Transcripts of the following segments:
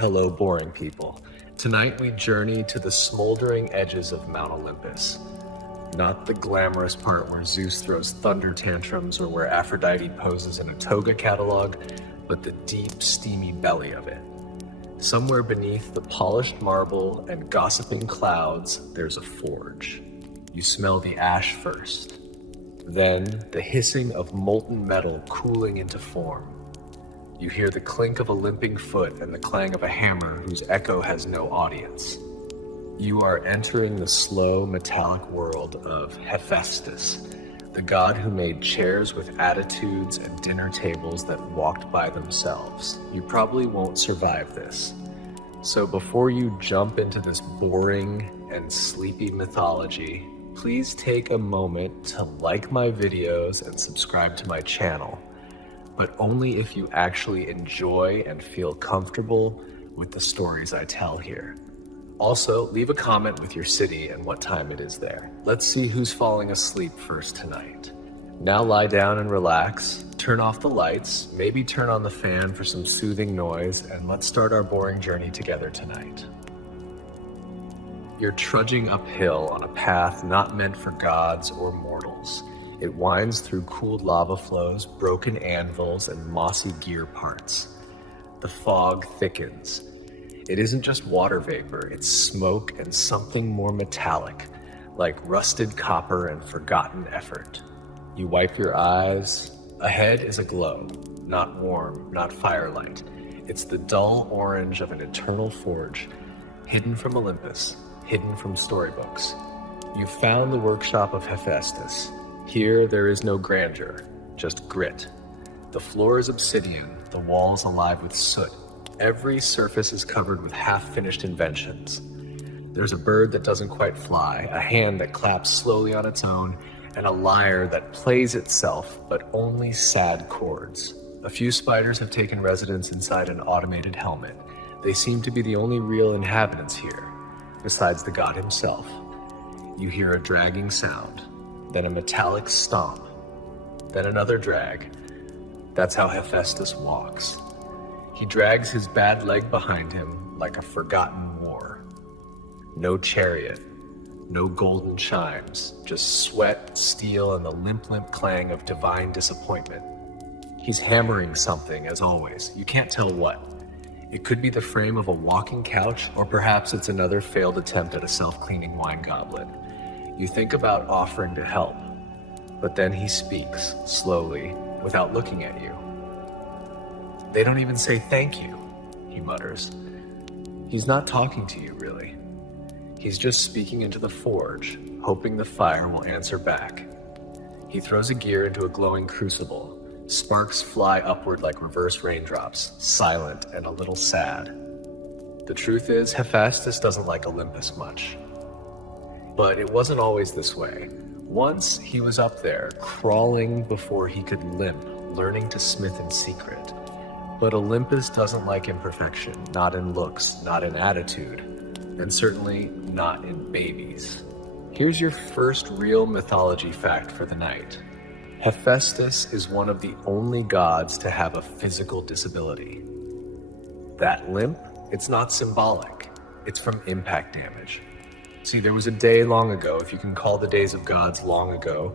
Hello, boring people. Tonight we journey to the smoldering edges of Mount Olympus. Not the glamorous part where Zeus throws thunder tantrums or where Aphrodite poses in a toga catalog, but the deep, steamy belly of it. Somewhere beneath the polished marble and gossiping clouds, there's a forge. You smell the ash first, then the hissing of molten metal cooling into form. You hear the clink of a limping foot and the clang of a hammer whose echo has no audience. You are entering the slow, metallic world of Hephaestus, the god who made chairs with attitudes and dinner tables that walked by themselves. You probably won't survive this. So before you jump into this boring and sleepy mythology, please take a moment to like my videos and subscribe to my channel, but only if you actually enjoy and feel comfortable with the stories I tell here. Also, leave a comment with your city and what time it is there. Let's see who's falling asleep first tonight. Now lie down and relax, turn off the lights, maybe turn on the fan for some soothing noise, and let's start our boring journey together tonight. You're trudging uphill on a path not meant for gods or mortals. It winds through cooled lava flows, broken anvils, and mossy gear parts. The fog thickens. It isn't just water vapor, it's smoke and something more metallic, like rusted copper and forgotten effort. You wipe your eyes. Ahead is a glow, not warm, not firelight. It's the dull orange of an eternal forge, hidden from Olympus, hidden from storybooks. You found the workshop of Hephaestus. Here there is no grandeur, just grit. The floor is obsidian, the walls alive with soot. Every surface is covered with half-finished inventions. There's a bird that doesn't quite fly, a hand that claps slowly on its own, and a lyre that plays itself, but only sad chords. A few spiders have taken residence inside an automated helmet. They seem to be the only real inhabitants here, besides the god himself. You hear a dragging sound, then a metallic stomp, then another drag. That's how Hephaestus walks. He drags his bad leg behind him like a forgotten war. No chariot, no golden chimes, just sweat, steel, and the limp clang of divine disappointment. He's hammering something, as always. You can't tell what. It could be the frame of a walking couch, or perhaps it's another failed attempt at a self-cleaning wine goblet. You think about offering to help, but then he speaks, slowly, without looking at you. They don't even say thank you, he mutters. He's not talking to you, really. He's just speaking into the forge, hoping the fire will answer back. He throws a gear into a glowing crucible. Sparks fly upward like reverse raindrops, silent and a little sad. The truth is, Hephaestus doesn't like Olympus much. But it wasn't always this way. Once he was up there, crawling before he could limp, learning to smith in secret. But Olympus doesn't like imperfection, not in looks, not in attitude, and certainly not in babies. Here's your first real mythology fact for the night. Hephaestus is one of the only gods to have a physical disability. That limp, it's not symbolic, it's from impact damage. See, there was a day long ago, if you can call the days of gods long ago,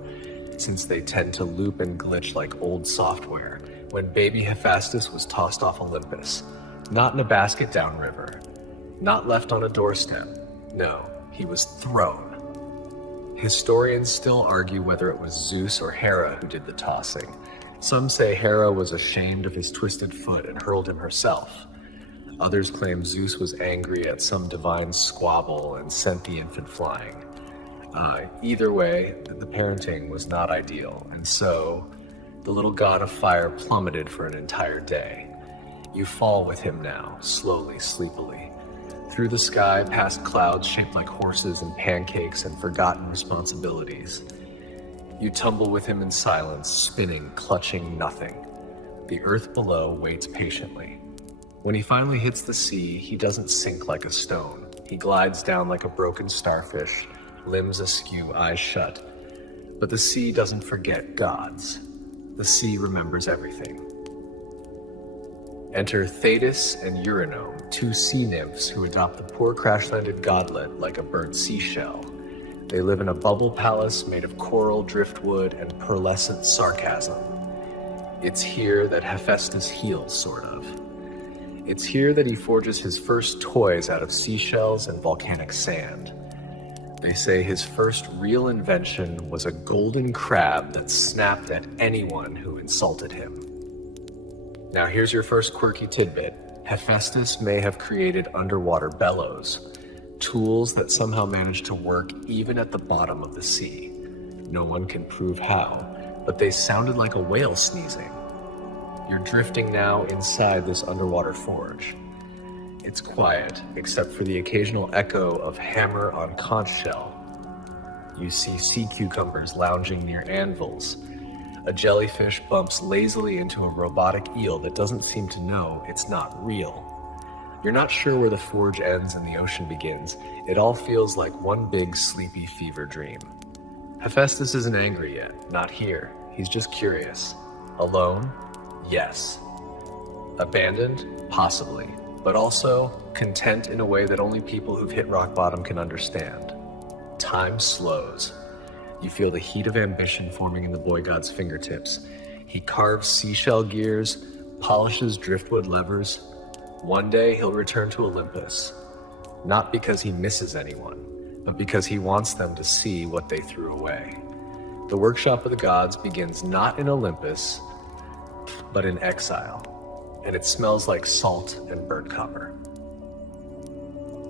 since they tend to loop and glitch like old software, when baby Hephaestus was tossed off Olympus. Not in a basket downriver, not left on a doorstep. No, he was thrown. Historians still argue whether it was Zeus or Hera who did the tossing. Some say Hera was ashamed of his twisted foot and hurled him herself. Others claim Zeus was angry at some divine squabble and sent the infant flying. Either way, the parenting was not ideal, and so the little god of fire plummeted for an entire day. You fall with him now, slowly, sleepily. Through the sky, past clouds shaped like horses and pancakes and forgotten responsibilities. You tumble with him in silence, spinning, clutching nothing. The earth below waits patiently. When he finally hits the sea, he doesn't sink like a stone. He glides down like a broken starfish, limbs askew, eyes shut. But the sea doesn't forget gods. The sea remembers everything. Enter Thetis and Eurynome, two sea nymphs who adopt the poor crash-landed godlet like a burnt seashell. They live in a bubble palace made of coral, driftwood, and pearlescent sarcasm. It's here that Hephaestus heals, sort of. It's here that he forges his first toys out of seashells and volcanic sand. They say his first real invention was a golden crab that snapped at anyone who insulted him. Now here's your first quirky tidbit. Hephaestus may have created underwater bellows, tools that somehow managed to work even at the bottom of the sea. No one can prove how, but they sounded like a whale sneezing. You're drifting now inside this underwater forge. It's quiet, except for the occasional echo of hammer on conch shell. You see sea cucumbers lounging near anvils. A jellyfish bumps lazily into a robotic eel that doesn't seem to know it's not real. You're not sure where the forge ends and the ocean begins. It all feels like one big sleepy fever dream. Hephaestus isn't angry yet, not here. He's just curious. Alone? Yes. Abandoned? Possibly. But also content in a way that only people who've hit rock bottom can understand. Time slows. You feel the heat of ambition forming in the boy god's fingertips. He carves seashell gears, polishes driftwood levers. One day he'll return to Olympus. Not because he misses anyone, but because he wants them to see what they threw away. The workshop of the gods begins not in Olympus, but in exile. And it smells like salt and burnt copper.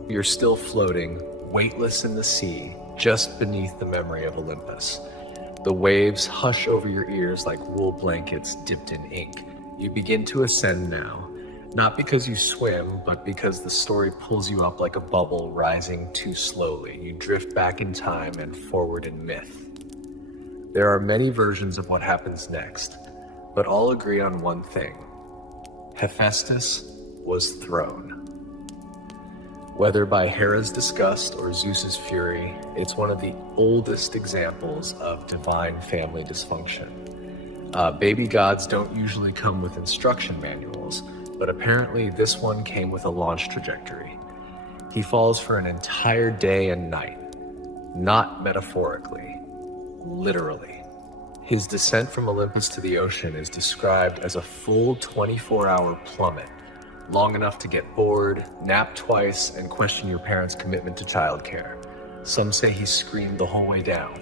You're still floating, weightless in the sea, just beneath the memory of Olympus. The waves hush over your ears like wool blankets dipped in ink. You begin to ascend now, not because you swim, but because the story pulls you up like a bubble rising too slowly. You drift back in time and forward in myth. There are many versions of what happens next, but all agree on one thing. Hephaestus was thrown. Whether by Hera's disgust or Zeus's fury, it's one of the oldest examples of divine family dysfunction. Baby gods don't usually come with instruction manuals, but apparently this one came with a launch trajectory. He falls for an entire day and night, not metaphorically, literally. His descent from Olympus to the ocean is described as a full 24-hour plummet, long enough to get bored, nap twice, and question your parents' commitment to childcare. Some say he screamed the whole way down.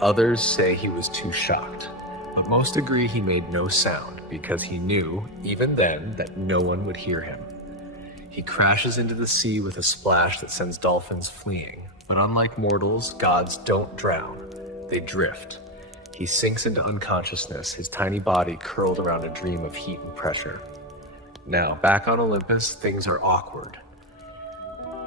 Others say he was too shocked, but most agree he made no sound because he knew, even then, that no one would hear him. He crashes into the sea with a splash that sends dolphins fleeing, but unlike mortals, gods don't drown. They drift. He sinks into unconsciousness, his tiny body curled around a dream of heat and pressure. Now, back on Olympus, things are awkward.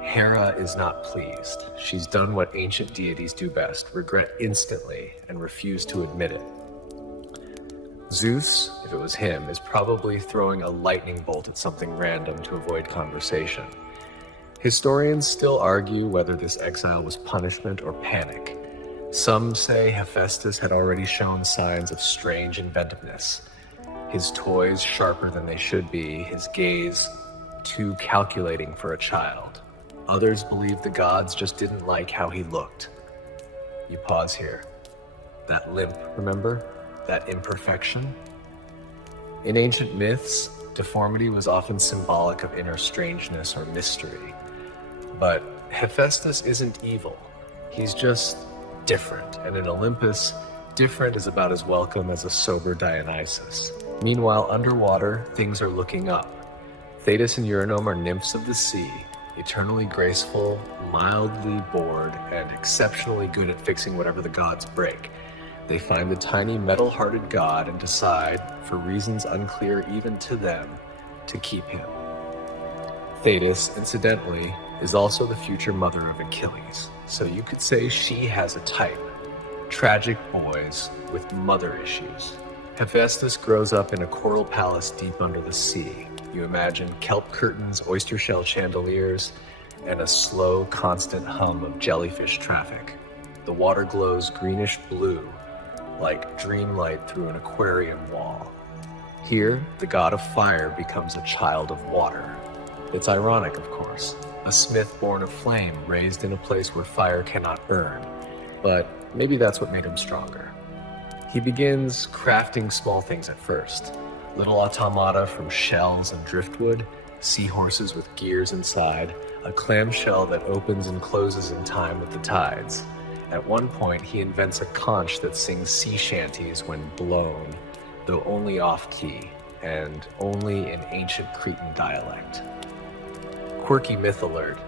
Hera is not pleased. She's done what ancient deities do best, regret instantly and refuse to admit it. Zeus, if it was him, is probably throwing a lightning bolt at something random to avoid conversation. Historians still argue whether this exile was punishment or panic. Some say Hephaestus had already shown signs of strange inventiveness. His toys sharper than they should be, his gaze too calculating for a child. Others believe the gods just didn't like how he looked. You pause here. That limp, remember? That imperfection? In ancient myths, deformity was often symbolic of inner strangeness or mystery. But Hephaestus isn't evil. He's just different, and in Olympus, different is about as welcome as a sober Dionysus. Meanwhile, underwater, things are looking up. Thetis and Eurynome are nymphs of the sea, eternally graceful, mildly bored, and exceptionally good at fixing whatever the gods break. They find the tiny metal-hearted god and decide, for reasons unclear even to them, to keep him. Thetis, incidentally, is also the future mother of Achilles, so you could say she has a type. Tragic boys with mother issues. Hephaestus grows up in a coral palace deep under the sea. You imagine kelp curtains, oyster shell chandeliers, and a slow, constant hum of jellyfish traffic. The water glows greenish blue, like dreamlight through an aquarium wall. Here, the god of fire becomes a child of water. It's ironic, of course. A smith born of flame, raised in a place where fire cannot burn. But maybe that's what made him stronger. He begins crafting small things at first. Little automata from shells and driftwood, seahorses with gears inside, a clamshell that opens and closes in time with the tides. At one point, he invents a conch that sings sea shanties when blown, though only off-key, and only in ancient Cretan dialect. Quirky myth alert.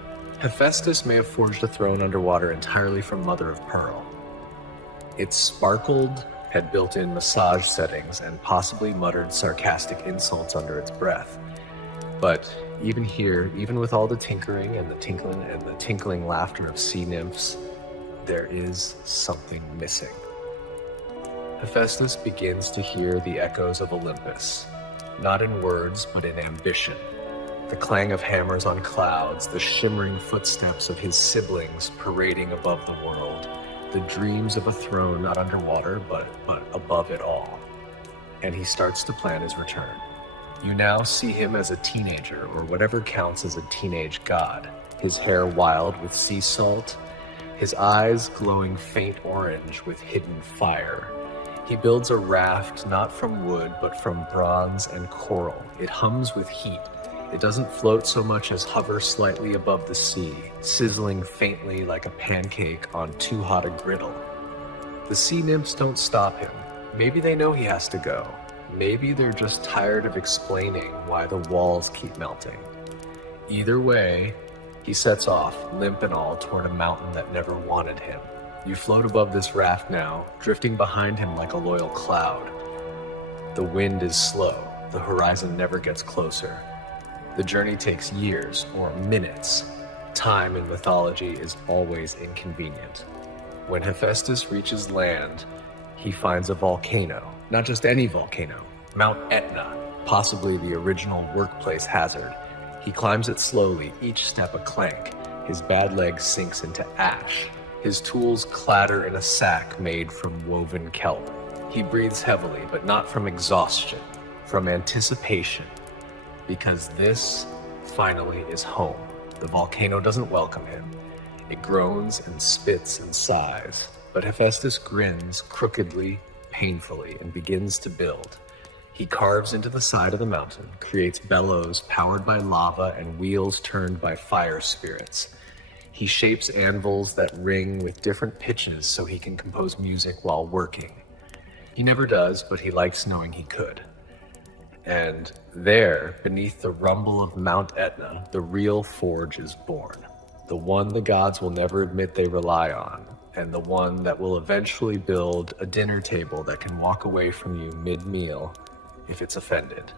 Hephaestus may have forged a throne underwater entirely from mother of pearl. It sparkled, had built-in massage settings, and possibly muttered sarcastic insults under its breath. But even here, even with all the tinkering and the tinkling laughter of sea nymphs, there is something missing. Hephaestus begins to hear the echoes of Olympus, not in words, but in ambition. The clang of hammers on clouds, the shimmering footsteps of his siblings parading above the world, the dreams of a throne not underwater, but above it all. And he starts to plan his return. You now see him as a teenager, or whatever counts as a teenage god, his hair wild with sea salt, his eyes glowing faint orange with hidden fire. He builds a raft not from wood, but from bronze and coral. It hums with heat. It doesn't float so much as hover slightly above the sea, sizzling faintly like a pancake on too hot a griddle. The sea nymphs don't stop him. Maybe they know he has to go. Maybe they're just tired of explaining why the walls keep melting. Either way, he sets off, limp and all, toward a mountain that never wanted him. You float above this raft now, drifting behind him like a loyal cloud. The wind is slow. The horizon never gets closer. The journey takes years or minutes. Time in mythology is always inconvenient. When Hephaestus reaches land, he finds a volcano. Not just any volcano, Mount Etna, possibly the original workplace hazard. He climbs it slowly, each step a clank. His bad leg sinks into ash. His tools clatter in a sack made from woven kelp. He breathes heavily, but not from exhaustion, from anticipation. Because this, finally, is home. The volcano doesn't welcome him. It groans and spits and sighs. But Hephaestus grins crookedly, painfully, and begins to build. He carves into the side of the mountain, creates bellows powered by lava and wheels turned by fire spirits. He shapes anvils that ring with different pitches so he can compose music while working. He never does, but he likes knowing he could. And there, beneath the rumble of Mount Etna, the real forge is born. The one the gods will never admit they rely on, and the one that will eventually build a dinner table that can walk away from you mid-meal if it's offended.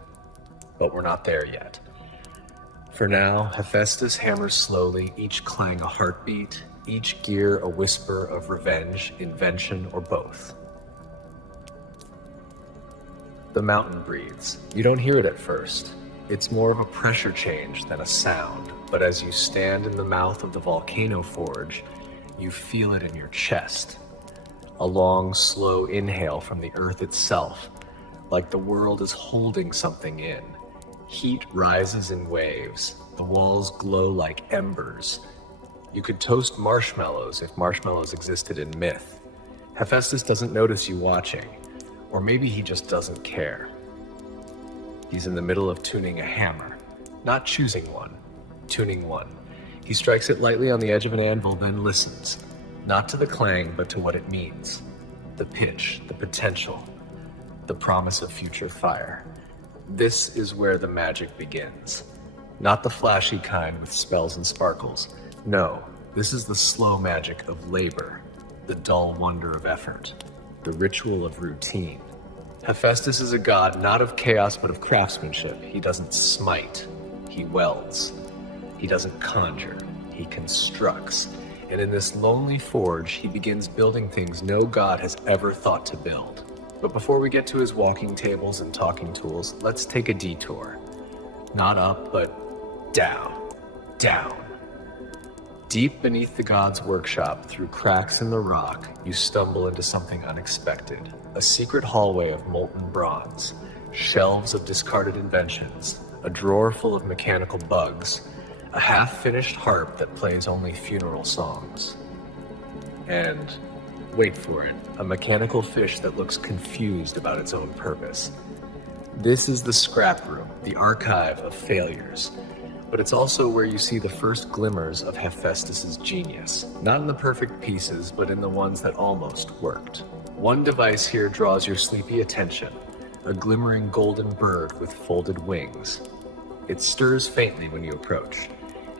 But we're not there yet. For now, Hephaestus hammers slowly, each clang a heartbeat, each gear a whisper of revenge, invention, or both. The mountain breathes. You don't hear it at first. It's more of a pressure change than a sound, but as you stand in the mouth of the volcano forge, you feel it in your chest. A long, slow inhale from the earth itself, like the world is holding something in. Heat rises in waves. The walls glow like embers. You could toast marshmallows if marshmallows existed in myth. Hephaestus doesn't notice you watching, or maybe he just doesn't care. He's in the middle of tuning a hammer, not choosing one, tuning one. He strikes it lightly on the edge of an anvil, then listens, not to the clang, but to what it means. The pitch, the potential, the promise of future fire. This is where the magic begins. Not the flashy kind with spells and sparkles. No, this is the slow magic of labor, the dull wonder of effort, the ritual of routine. Hephaestus is a god not of chaos but of craftsmanship. He doesn't smite, he welds. He doesn't conjure, he constructs. And in this lonely forge, he begins building things no god has ever thought to build. But before we get to his walking tables and talking tools, let's take a detour. Not up, but down, down. Deep beneath the god's workshop, through cracks in the rock, you stumble into something unexpected. A secret hallway of molten bronze. shelves of discarded inventions, a drawer full of mechanical bugs, a half-finished harp that plays only funeral songs, and, wait for it, a mechanical fish that looks confused about its own purpose. This is the scrap room, the archive of failures. But it's also where you see the first glimmers of Hephaestus' genius. Not in the perfect pieces, but in the ones that almost worked. One device here draws your sleepy attention, a glimmering golden bird with folded wings. It stirs faintly when you approach.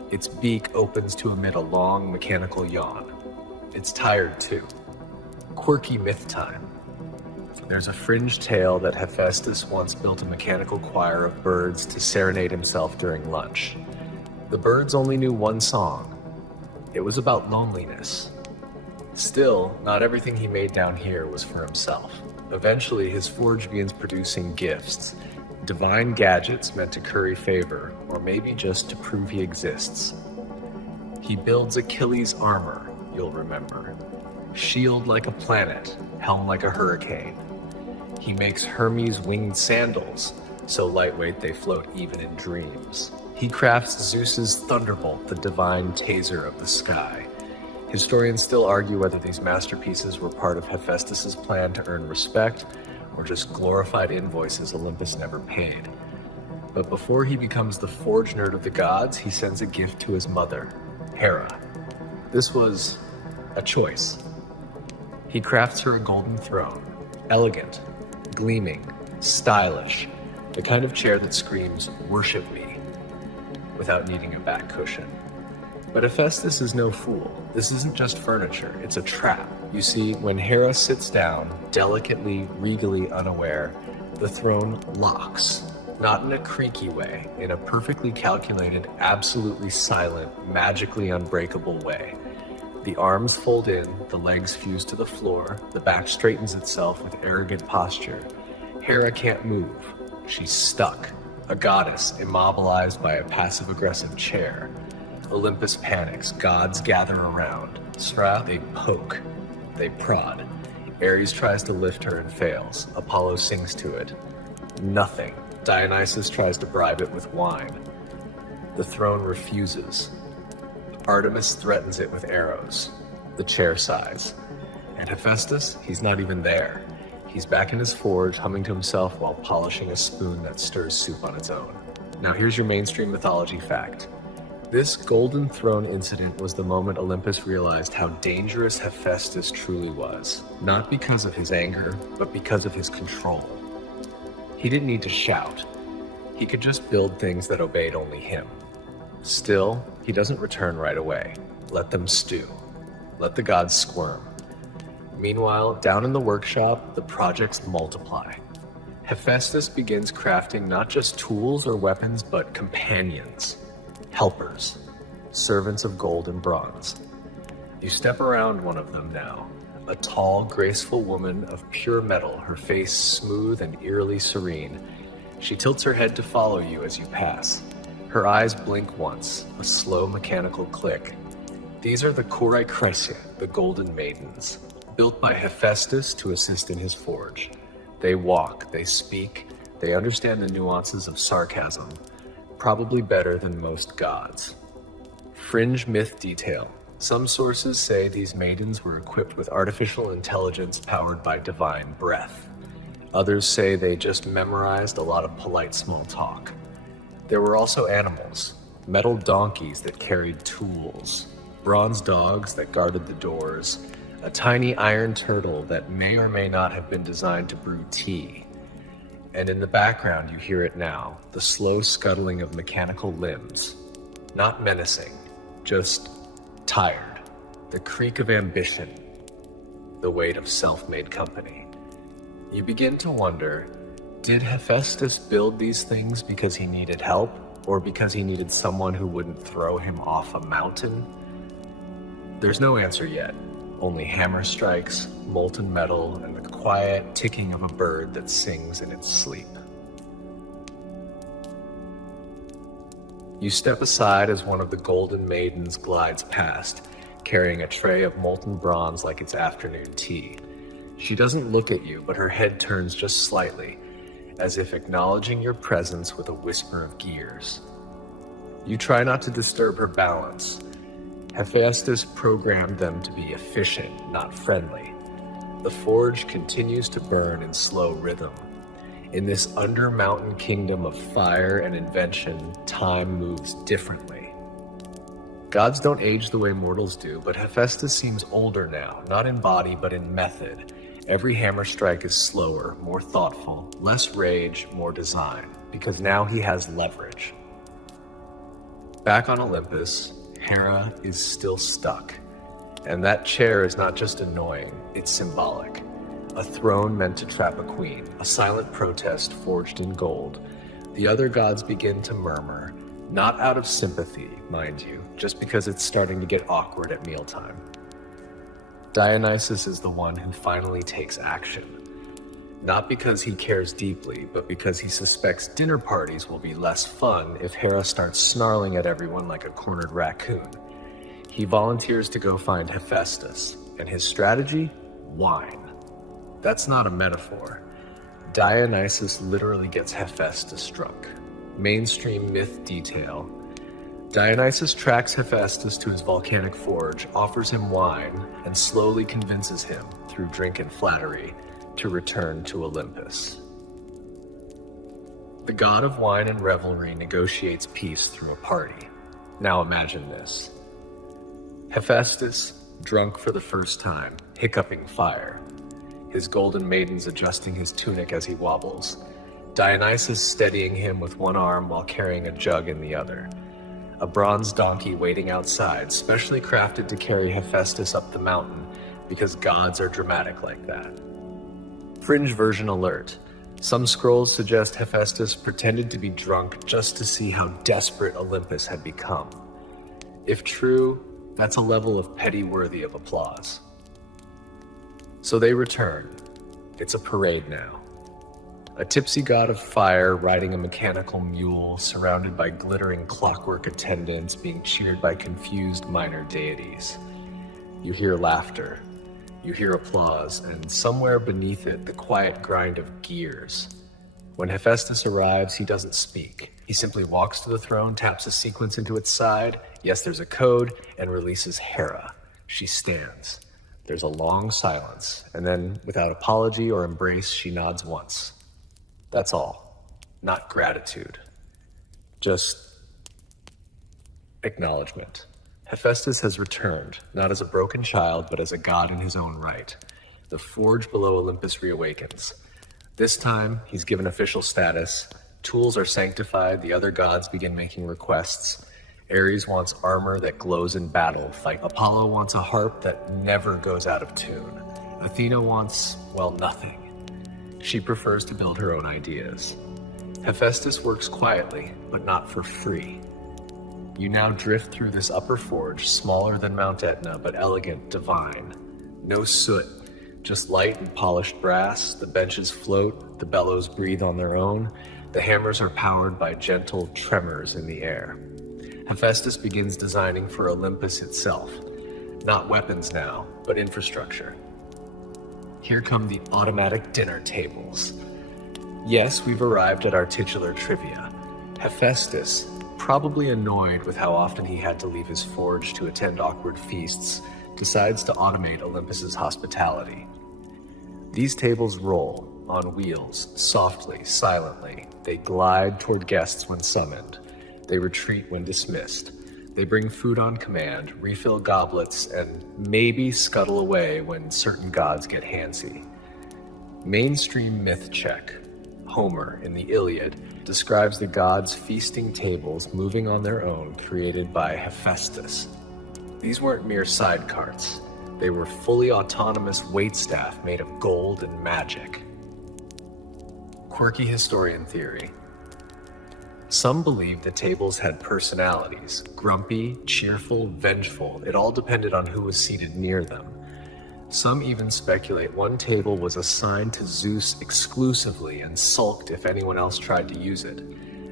Its beak opens to emit a long mechanical yawn. It's tired too. Quirky myth time. There's a fringed tale that Hephaestus once built a mechanical choir of birds to serenade himself during lunch. The birds only knew one song. It was about loneliness. Still, not everything he made down here was for himself. Eventually, his forge begins producing gifts, divine gadgets meant to curry favor, or maybe just to prove he exists. He builds Achilles' armor, you'll remember. Shield like a planet, helm like a hurricane. He makes Hermes' winged sandals, so lightweight they float even in dreams. He crafts Zeus's thunderbolt, the divine taser of the sky. Historians still argue whether these masterpieces were part of Hephaestus' plan to earn respect, or just glorified invoices Olympus never paid. But before he becomes the forge nerd of the gods, he sends a gift to his mother, Hera. This was a choice. He crafts her a golden throne, elegant, gleaming, stylish, the kind of chair that screams, "Worship me," without needing a back cushion. But Hephaestus is no fool. This isn't just furniture, it's a trap. You see, when Hera sits down, delicately, regally unaware, the throne locks. Not in a creaky way, in a perfectly calculated, absolutely silent, magically unbreakable way. The arms fold in, the legs fuse to the floor, the back straightens itself with arrogant posture. Hera can't move. She's stuck, a goddess immobilized by a passive-aggressive chair. Olympus panics, gods gather around. Sra, they poke, they prod. Ares tries to lift her and fails. Apollo sings to it. Nothing. Dionysus tries to bribe it with wine. The throne refuses. Artemis threatens it with arrows. The chair sighs. And Hephaestus, he's not even there. He's back in his forge, humming to himself while polishing a spoon that stirs soup on its own. Now here's your mainstream mythology fact. This golden throne incident was the moment Olympus realized how dangerous Hephaestus truly was. Not because of his anger, but because of his control. He didn't need to shout. He could just build things that obeyed only him. Still, he doesn't return right away. Let them stew. Let the gods squirm. Meanwhile, down in the workshop, the projects multiply. Hephaestus begins crafting not just tools or weapons, but companions, helpers, servants of gold and bronze. You step around one of them now, a tall, graceful woman of pure metal, her face smooth and eerily serene. She tilts her head to follow you as you pass. Her eyes blink once, a slow mechanical click. These are the Kurai Chrysia, the Golden Maidens, built by Hephaestus to assist in his forge. They walk, they speak, they understand the nuances of sarcasm, probably better than most gods. Fringe myth detail. Some sources say these maidens were equipped with artificial intelligence powered by divine breath. Others say they just memorized a lot of polite small talk. There were also animals, metal donkeys that carried tools, bronze dogs that guarded the doors, a tiny iron turtle that may or may not have been designed to brew tea. And in the background you hear it now, the slow scuttling of mechanical limbs. Not menacing, just tired. The creak of ambition, the weight of self-made company. You begin to wonder, did Hephaestus build these things because he needed help, or because he needed someone who wouldn't throw him off a mountain? There's no answer yet. Only hammer strikes, molten metal, and the quiet ticking of a bird that sings in its sleep. You step aside as one of the golden maidens glides past, carrying a tray of molten bronze like it's afternoon tea. She doesn't look at you, but her head turns just slightly, as if acknowledging your presence with a whisper of gears. You try not to disturb her balance. Hephaestus programmed them to be efficient, not friendly. The forge continues to burn in slow rhythm. In this under-mountain kingdom of fire and invention, time moves differently. Gods don't age the way mortals do, but Hephaestus seems older now, not in body, but in method. Every hammer strike is slower, more thoughtful, less rage, more design, because now he has leverage. Back on Olympus, Hera is still stuck. And that chair is not just annoying, it's symbolic. A throne meant to trap a queen, a silent protest forged in gold. The other gods begin to murmur, not out of sympathy, mind you, just because it's starting to get awkward at mealtime. Dionysus is the one who finally takes action. Not because he cares deeply, but because he suspects dinner parties will be less fun if Hera starts snarling at everyone like a cornered raccoon. He volunteers to go find Hephaestus, and his strategy? Wine. That's not a metaphor. Dionysus literally gets Hephaestus drunk. Mainstream myth detail. Dionysus tracks Hephaestus to his volcanic forge, offers him wine, and slowly convinces him, through drink and flattery, to return to Olympus. The god of wine and revelry negotiates peace through a party. Now imagine this. Hephaestus, drunk for the first time, hiccuping fire. His golden maidens adjusting his tunic as he wobbles. Dionysus steadying him with one arm while carrying a jug in the other. A bronze donkey waiting outside, specially crafted to carry Hephaestus up the mountain, because gods are dramatic like that. Fringe version alert. Some scrolls suggest Hephaestus pretended to be drunk just to see how desperate Olympus had become. If true, that's a level of petty worthy of applause. So they return. It's a parade now. A tipsy god of fire riding a mechanical mule, surrounded by glittering clockwork attendants, being cheered by confused minor deities. You hear laughter. You hear applause, and somewhere beneath it, the quiet grind of gears. When Hephaestus arrives, he doesn't speak. He simply walks to the throne, taps a sequence into its side, yes, there's a code, and releases Hera. She stands. There's a long silence, and then, without apology or embrace, she nods once. That's all. Not gratitude. Just acknowledgement. Hephaestus has returned, not as a broken child, but as a god in his own right. The forge below Olympus reawakens. This time, he's given official status. Tools are sanctified, the other gods begin making requests. Ares wants armor that glows in battle. Apollo wants a harp that never goes out of tune. Athena wants, well, nothing. She prefers to build her own ideas. Hephaestus works quietly, but not for free. You now drift through this upper forge, smaller than Mount Etna, but elegant, divine. No soot, just light and polished brass. The benches float, the bellows breathe on their own. The hammers are powered by gentle tremors in the air. Hephaestus begins designing for Olympus itself. Not weapons now, but infrastructure. Here come the automatic dinner tables. Yes, we've arrived at our titular trivia. Hephaestus, probably annoyed with how often he had to leave his forge to attend awkward feasts, decides to automate Olympus's hospitality. These tables roll, on wheels, softly, silently. They glide toward guests when summoned. They retreat when dismissed. They bring food on command, refill goblets, and maybe scuttle away when certain gods get handsy. Mainstream myth check. Homer, in the Iliad, describes the gods' feasting tables moving on their own, created by Hephaestus. These weren't mere side carts. They were fully autonomous waitstaff made of gold and magic. Quirky historian theory. Some believed the tables had personalities, grumpy, cheerful, vengeful. It all depended on who was seated near them. Some even speculate one table was assigned to Zeus exclusively and sulked if anyone else tried to use it.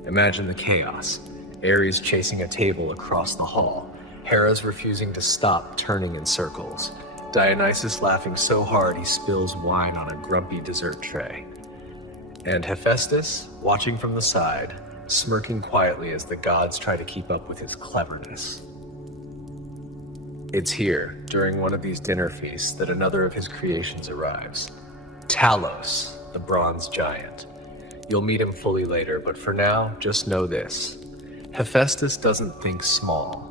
Imagine the chaos. Ares chasing a table across the hall. Hera's refusing to stop turning in circles. Dionysus laughing so hard he spills wine on a grumpy dessert tray. And Hephaestus, watching from the side, smirking quietly as the gods try to keep up with his cleverness. It's here, during one of these dinner feasts, that another of his creations arrives. Talos, the bronze giant. You'll meet him fully later, but for now, just know this. Hephaestus doesn't think small.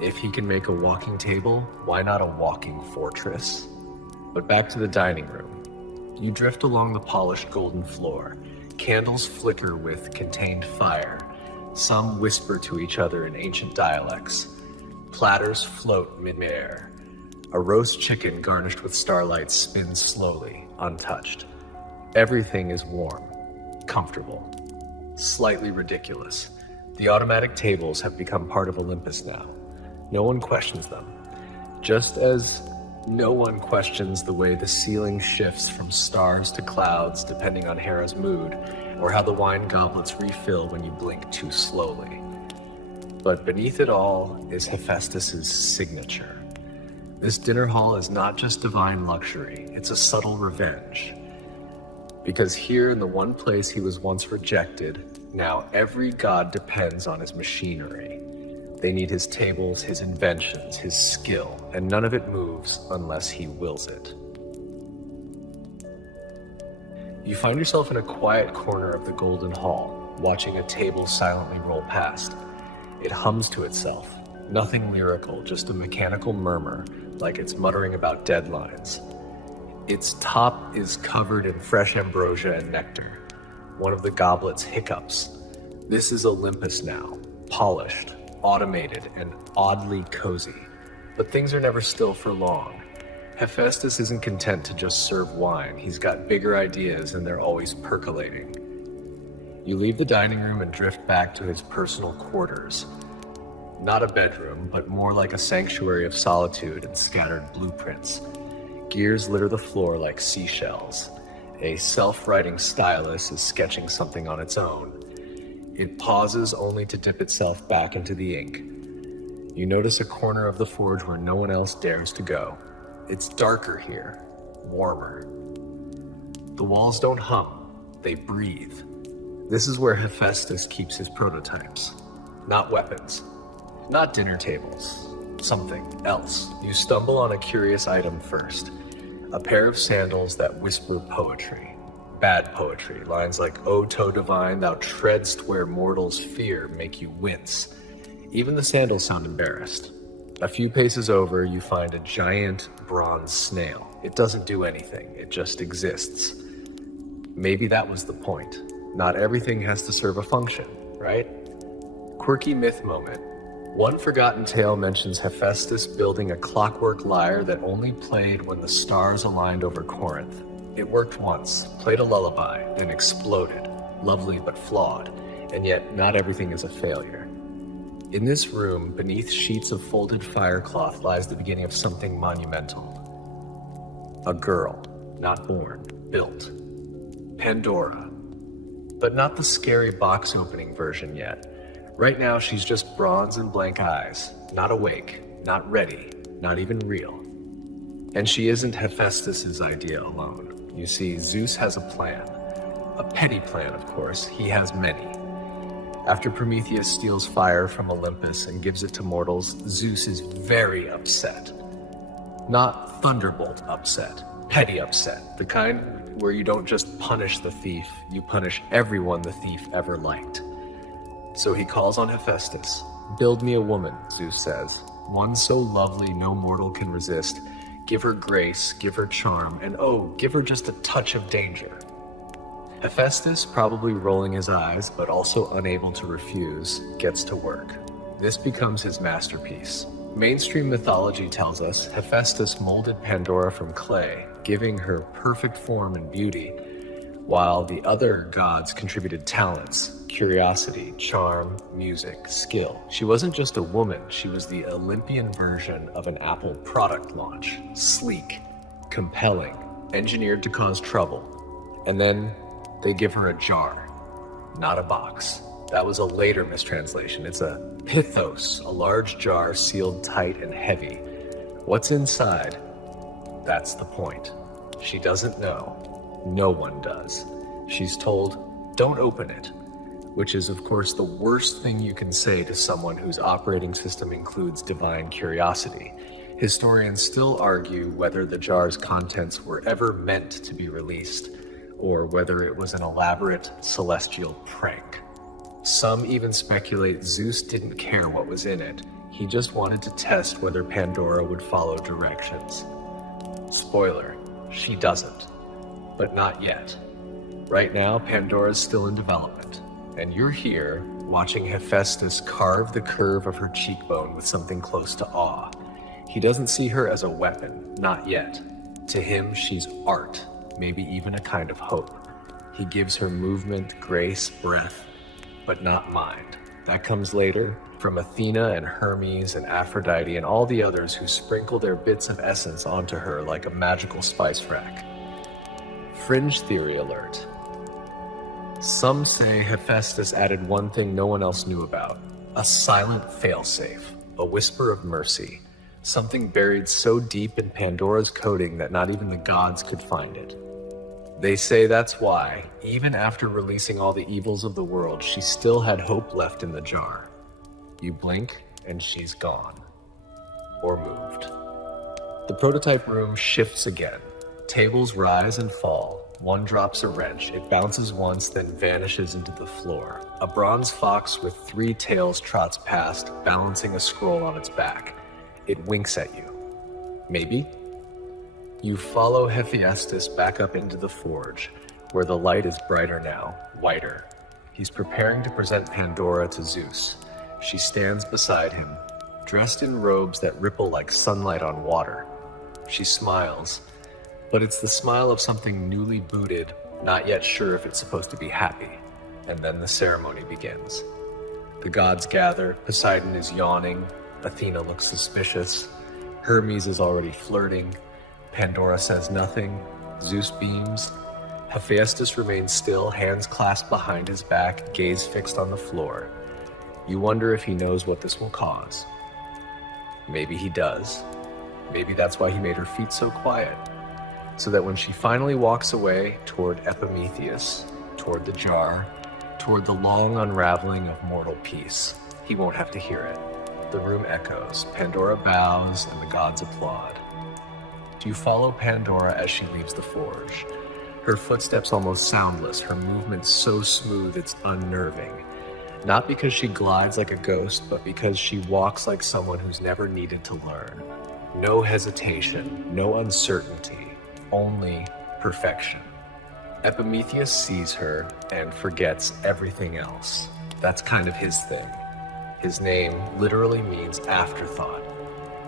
If he can make a walking table, why not a walking fortress? But back to the dining room. You drift along the polished golden floor. Candles flicker with contained fire. Some whisper to each other in ancient dialects. Platters float mid-air. A roast chicken garnished with starlight spins slowly, untouched. Everything is warm, comfortable, slightly ridiculous. The automatic tables have become part of Olympus now. No one questions them. Just as no one questions the way the ceiling shifts from stars to clouds depending on Hera's mood, or how the wine goblets refill when you blink too slowly. But beneath it all is Hephaestus's signature. This dinner hall is not just divine luxury, it's a subtle revenge. Because here in the one place he was once rejected, now every god depends on his machinery. They need his tables, his inventions, his skill, and none of it moves unless he wills it. You find yourself in a quiet corner of the Golden Hall, watching a table silently roll past. It hums to itself, nothing lyrical, just a mechanical murmur, like it's muttering about deadlines. Its top is covered in fresh ambrosia and nectar. One of the goblets hiccups. This is Olympus now, polished, automated, and oddly cozy. But things are never still for long. Hephaestus isn't content to just serve wine. He's got bigger ideas, and they're always percolating. You leave the dining room and drift back to his personal quarters. Not a bedroom, but more like a sanctuary of solitude and scattered blueprints. Gears litter the floor like seashells. A self-writing stylus is sketching something on its own. It pauses only to dip itself back into the ink. You notice a corner of the forge where no one else dares to go. It's darker here, warmer. The walls don't hum, they breathe. This is where Hephaestus keeps his prototypes. Not weapons, not dinner tables, something else. You stumble on a curious item first. A pair of sandals that whisper poetry. Bad poetry. Lines like, "O toe divine, thou treadst where mortals fear," make you wince. Even the sandals sound embarrassed. A few paces over, you find a giant bronze snail. It doesn't do anything, it just exists. Maybe that was the point. Not everything has to serve a function, right? Quirky myth moment. One forgotten tale mentions Hephaestus building a clockwork lyre that only played when the stars aligned over Corinth. It worked once, played a lullaby, then exploded. Lovely but flawed, and yet not everything is a failure. In this room, beneath sheets of folded firecloth, lies the beginning of something monumental. A girl, not born, built. Pandora. But not the scary box opening version yet. Right now, she's just bronze and blank eyes, not awake, not ready, not even real. And she isn't Hephaestus's idea alone. You see, Zeus has a plan. A petty plan, of course. He has many. After Prometheus steals fire from Olympus and gives it to mortals, Zeus is very upset. Not thunderbolt upset, petty upset, the kind where you don't just punish the thief, you punish everyone the thief ever liked. So he calls on Hephaestus. "Build me a woman," Zeus says, "one so lovely no mortal can resist. Give her grace, give her charm, and oh, give her just a touch of danger." Hephaestus, probably rolling his eyes, but also unable to refuse, gets to work. This becomes his masterpiece. Mainstream mythology tells us Hephaestus molded Pandora from clay, giving her perfect form and beauty, while the other gods contributed talents, curiosity, charm, music, skill. She wasn't just a woman, she was the Olympian version of an Apple product launch. Sleek, compelling, engineered to cause trouble. And then they give her a jar, not a box. That was a later mistranslation. It's a pithos, a large jar sealed tight and heavy. What's inside? That's the point. She doesn't know. No one does. She's told, "Don't open it," which is, of course, the worst thing you can say to someone whose operating system includes divine curiosity. Historians still argue whether the jar's contents were ever meant to be released, or whether it was an elaborate celestial prank. Some even speculate Zeus didn't care what was in it. He just wanted to test whether Pandora would follow directions. Spoiler, she doesn't. But not yet. Right now, Pandora's still in development, and you're here watching Hephaestus carve the curve of her cheekbone with something close to awe. He doesn't see her as a weapon, not yet. To him, she's art, maybe even a kind of hope. He gives her movement, grace, breath, but not mind. That comes later, from Athena and Hermes and Aphrodite and all the others who sprinkle their bits of essence onto her like a magical spice rack. Fringe theory alert. Some say Hephaestus added one thing no one else knew about: a silent failsafe, a whisper of mercy, something buried so deep in Pandora's coating that not even the gods could find it. They say that's why, even after releasing all the evils of the world, she still had hope left in the jar. You blink, and she's gone. Or moved. The prototype room shifts again. Tables rise and fall. One drops a wrench. It bounces once, then vanishes into the floor. A bronze fox with 3 tails trots past, balancing a scroll on its back. It winks at you. Maybe? You follow Hephaestus back up into the forge, where the light is brighter now, whiter. He's preparing to present Pandora to Zeus. She stands beside him, dressed in robes that ripple like sunlight on water. She smiles, but it's the smile of something newly booted, not yet sure if it's supposed to be happy. And then the ceremony begins. The gods gather, Poseidon is yawning, Athena looks suspicious, Hermes is already flirting, Pandora says nothing, Zeus beams. Hephaestus remains still, hands clasped behind his back, gaze fixed on the floor. You wonder if he knows what this will cause. Maybe he does. Maybe that's why he made her feet so quiet, so that when she finally walks away toward Epimetheus, toward the jar, toward the long unraveling of mortal peace, he won't have to hear it. The room echoes, Pandora bows, and the gods applaud. You follow Pandora as she leaves the forge. Her footsteps almost soundless, her movements so smooth it's unnerving. Not because she glides like a ghost, but because she walks like someone who's never needed to learn. No hesitation, no uncertainty, only perfection. Epimetheus sees her and forgets everything else. That's kind of his thing. His name literally means afterthought.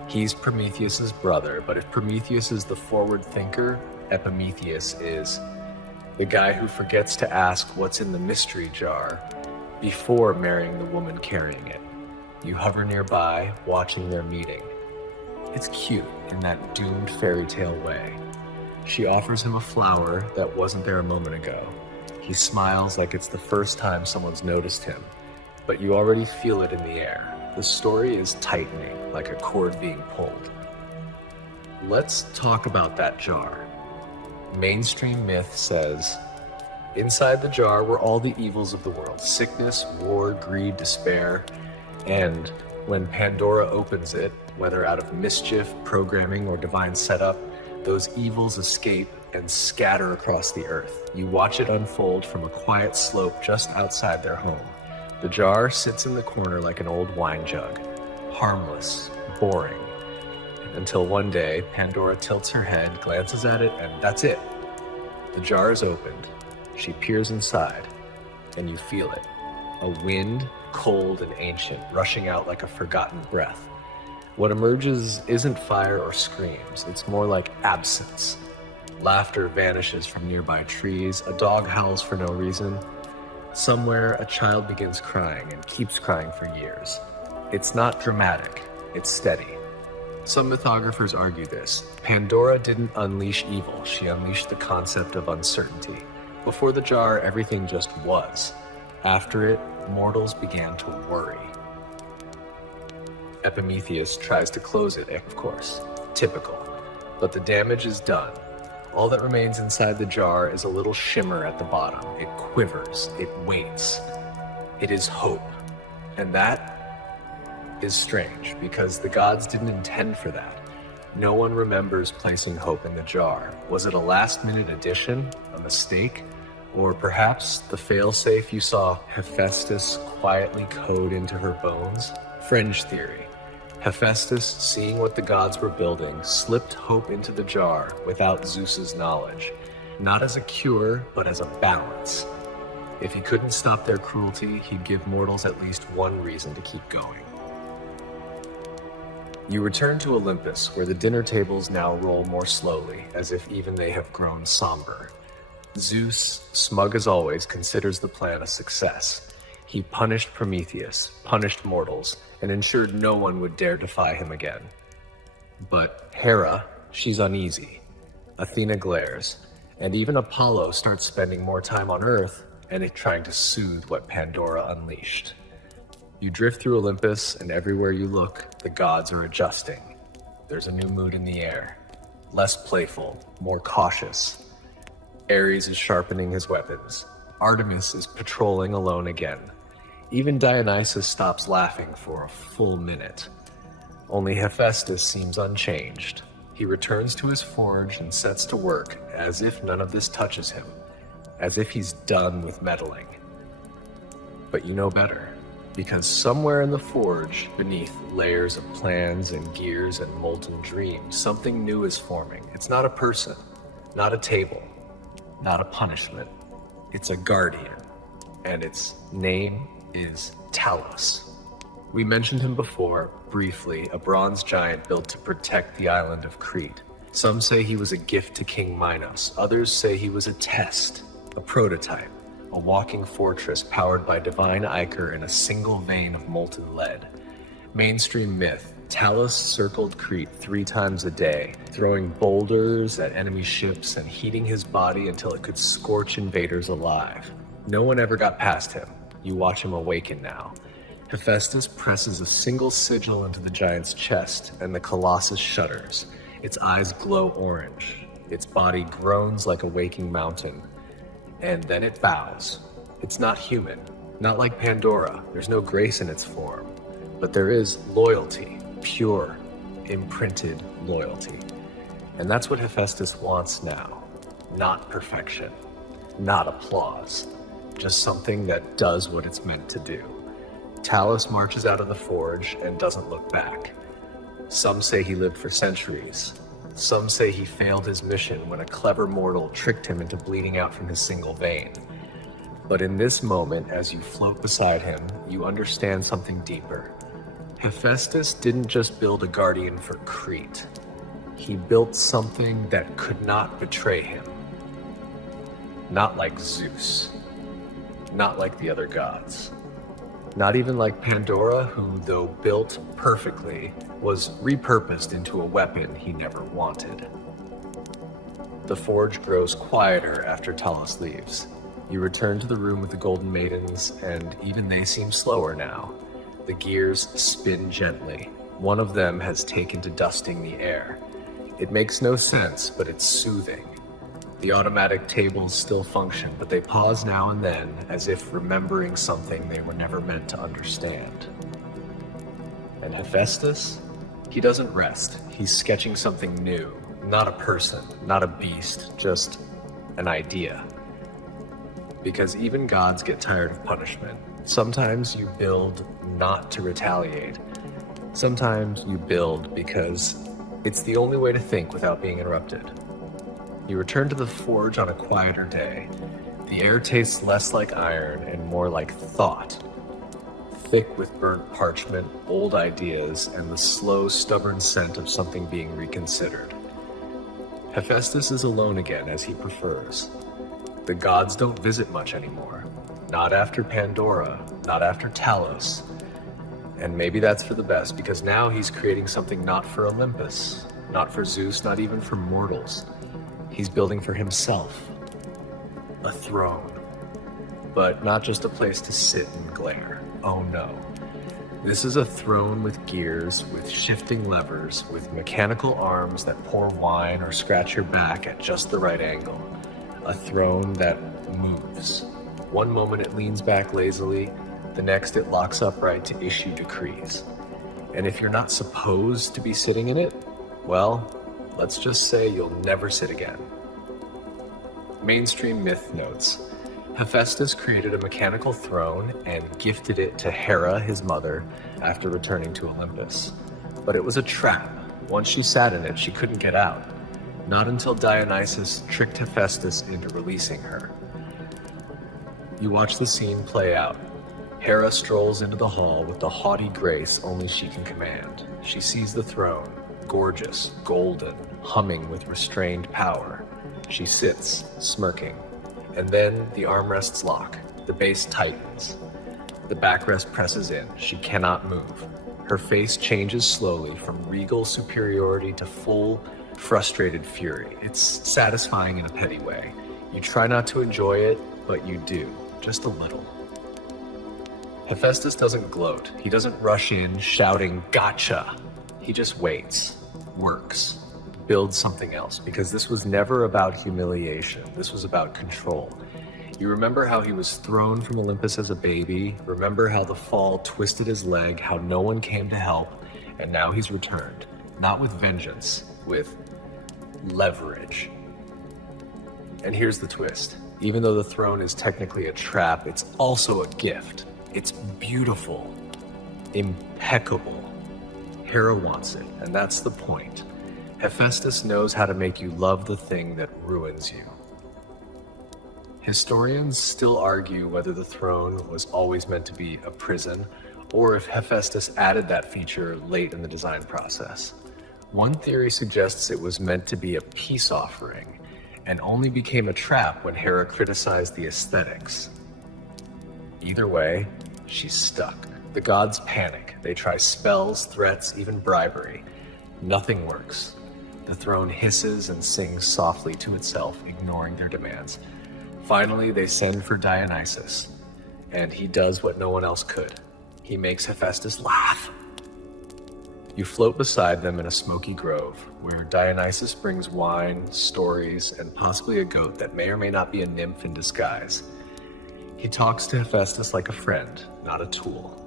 He's Prometheus's brother, but if Prometheus is the forward thinker, Epimetheus is the guy who forgets to ask what's in the mystery jar before marrying the woman carrying it. You hover nearby, watching their meeting. It's cute in that doomed fairy tale way. She offers him a flower that wasn't there a moment ago. He smiles like it's the first time someone's noticed him, but you already feel it in the air. The story is tightening, like a cord being pulled. Let's talk about that jar. Mainstream myth says, inside the jar were all the evils of the world: sickness, war, greed, despair. And when Pandora opens it, whether out of mischief, programming, or divine setup, those evils escape and scatter across the earth. You watch it unfold from a quiet slope just outside their home. The jar sits in the corner like an old wine jug, harmless, boring, until one day Pandora tilts her head, glances at it, and that's it. The jar is opened. She peers inside, and you feel it. A wind, cold and ancient, rushing out like a forgotten breath. What emerges isn't fire or screams, it's more like absence. Laughter vanishes from nearby trees, a dog howls for no reason. Somewhere, a child begins crying and keeps crying for years. It's not dramatic, it's steady. Some mythographers argue this. Pandora didn't unleash evil, she unleashed the concept of uncertainty. Before the jar, everything just was. After it, mortals began to worry. Epimetheus tries to close it, of course. Typical. But the damage is done. All that remains inside the jar is a little shimmer at the bottom. It quivers, it waits. It is hope. And that is strange, because the gods didn't intend for that. No one remembers placing hope in the jar. Was it a last-minute addition, a mistake, or perhaps the failsafe you saw Hephaestus quietly code into her bones? Fringe theory. Hephaestus, seeing what the gods were building, slipped hope into the jar without Zeus's knowledge, not as a cure, but as a balance. If he couldn't stop their cruelty, he'd give mortals at least one reason to keep going. You return to Olympus, where the dinner tables now roll more slowly, as if even they have grown somber. Zeus, smug as always, considers the plan a success. He punished Prometheus, punished mortals, and ensured no one would dare defy him again. But Hera, she's uneasy. Athena glares, and even Apollo starts spending more time on Earth and trying to soothe what Pandora unleashed. You drift through Olympus, and everywhere you look, the gods are adjusting. There's a new mood in the air. Less playful, more cautious. Ares is sharpening his weapons. Artemis is patrolling alone again. Even Dionysus stops laughing for a full minute. Only Hephaestus seems unchanged. He returns to his forge and sets to work as if none of this touches him, as if he's done with meddling. But you know better, because somewhere in the forge, beneath layers of plans and gears and molten dreams, something new is forming. It's not a person, not a table, not a punishment. It's a guardian, and its name is Talos. We mentioned him before, briefly, a bronze giant built to protect the island of Crete. Some say he was a gift to King Minos. Others say he was a test, a prototype, a walking fortress powered by divine ichor in a single vein of molten lead. Mainstream myth, Talos circled Crete 3 times a day, throwing boulders at enemy ships and heating his body until it could scorch invaders alive. No one ever got past him. You watch him awaken now. Hephaestus presses a single sigil into the giant's chest, and the colossus shudders. Its eyes glow orange. Its body groans like a waking mountain. And then it bows. It's not human, not like Pandora. There's no grace in its form. But there is loyalty, pure, imprinted loyalty. And that's what Hephaestus wants now. Not perfection, not applause. Just something that does what it's meant to do. Talos marches out of the forge and doesn't look back. Some say he lived for centuries. Some say he failed his mission when a clever mortal tricked him into bleeding out from his single vein. But in this moment, as you float beside him, you understand something deeper. Hephaestus didn't just build a guardian for Crete. He built something that could not betray him. Not like Zeus. Not like the other gods. Not even like Pandora, who, though built perfectly, was repurposed into a weapon he never wanted. The forge grows quieter after Talos leaves. You return to the room with the golden maidens, and even they seem slower now. The gears spin gently. One of them has taken to dusting the air. It makes no sense, but it's soothing. The automatic tables still function, but they pause now and then, as if remembering something they were never meant to understand. And Hephaestus? He doesn't rest. He's sketching something new. Not a person, not a beast, just an idea. Because even gods get tired of punishment. Sometimes you build not to retaliate. Sometimes you build because it's the only way to think without being interrupted. You return to the forge on a quieter day. The air tastes less like iron and more like thought. Thick with burnt parchment, old ideas, and the slow, stubborn scent of something being reconsidered. Hephaestus is alone again, as he prefers. The gods don't visit much anymore. Not after Pandora, not after Talos. And maybe that's for the best, because now he's creating something not for Olympus, not for Zeus, not even for mortals. He's building for himself. A throne. But not just a place to sit and glare. Oh no. This is a throne with gears, with shifting levers, with mechanical arms that pour wine or scratch your back at just the right angle. A throne that moves. One moment it leans back lazily, the next it locks upright to issue decrees. And if you're not supposed to be sitting in it, well, let's just say you'll never sit again. Mainstream myth notes. Hephaestus created a mechanical throne and gifted it to Hera, his mother, after returning to Olympus. But it was a trap. Once she sat in it, she couldn't get out. Not until Dionysus tricked Hephaestus into releasing her. You watch the scene play out. Hera strolls into the hall with the haughty grace only she can command. She sees the throne, gorgeous, golden, humming with restrained power. She sits, smirking. And then the armrests lock, the base tightens. The backrest presses in, she cannot move. Her face changes slowly from regal superiority to full, frustrated fury. It's satisfying in a petty way. You try not to enjoy it, but you do, just a little. Hephaestus doesn't gloat. He doesn't rush in shouting, "Gotcha!" He just waits, works, build something else, because this was never about humiliation. This was about control. You remember how he was thrown from Olympus as a baby, remember how the fall twisted his leg, how no one came to help, and now he's returned. Not with vengeance, with leverage. And here's the twist. Even though the throne is technically a trap, it's also a gift. It's beautiful, impeccable. Hera wants it, and that's the point. Hephaestus knows how to make you love the thing that ruins you. Historians still argue whether the throne was always meant to be a prison, or if Hephaestus added that feature late in the design process. One theory suggests it was meant to be a peace offering, and only became a trap when Hera criticized the aesthetics. Either way, she's stuck. The gods panic. They try spells, threats, even bribery. Nothing works. The throne hisses and sings softly to itself, ignoring their demands. Finally, they send for Dionysus, and he does what no one else could. He makes Hephaestus laugh. You float beside them in a smoky grove, where Dionysus brings wine, stories, and possibly a goat that may or may not be a nymph in disguise. He talks to Hephaestus like a friend, not a tool.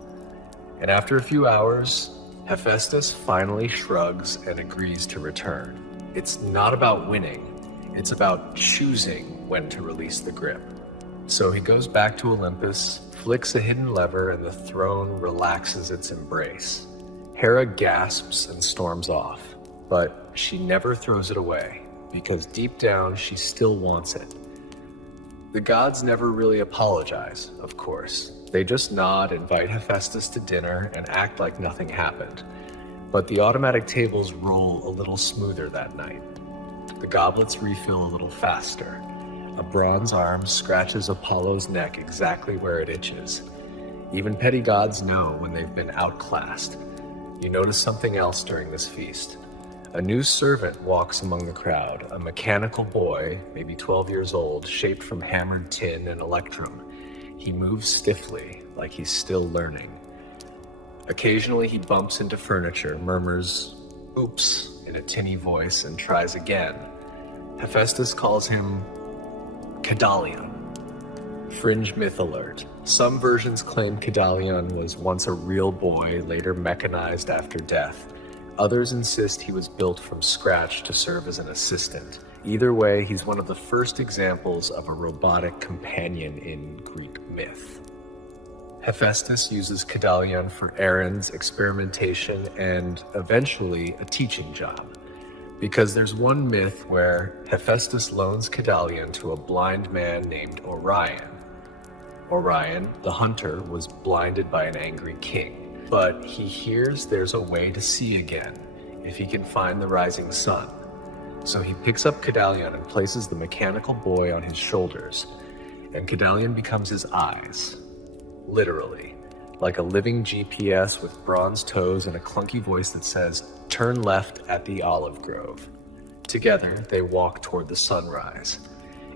And after a few hours, Hephaestus finally shrugs and agrees to return. It's not about winning, it's about choosing when to release the grip. So he goes back to Olympus, flicks a hidden lever, and the throne relaxes its embrace. Hera gasps and storms off, but she never throws it away, because deep down she still wants it. The gods never really apologize, of course. They just nod, invite Hephaestus to dinner, and act like nothing happened. But the automatic tables roll a little smoother that night. The goblets refill a little faster. A bronze arm scratches Apollo's neck exactly where it itches. Even petty gods know when they've been outclassed. You notice something else during this feast. A new servant walks among the crowd, a mechanical boy, maybe 12 years old, shaped from hammered tin and electrum. He moves stiffly, like he's still learning. Occasionally he bumps into furniture, murmurs, "Oops," in a tinny voice, and tries again. Hephaestus calls him Kedalion. Fringe myth alert. Some versions claim Kedalion was once a real boy, later mechanized after death. Others insist he was built from scratch to serve as an assistant. Either way, he's one of the first examples of a robotic companion in Greek myth. Hephaestus uses Kedalion for errands, experimentation, and eventually a teaching job. Because there's one myth where Hephaestus loans Kedalion to a blind man named Orion. Orion, the hunter, was blinded by an angry king, but he hears there's a way to see again if he can find the rising sun. So he picks up Kedalion and places the mechanical boy on his shoulders, and Kedalion becomes his eyes, literally, like a living GPS with bronze toes and a clunky voice that says, "Turn left at the olive grove." Together, they walk toward the sunrise.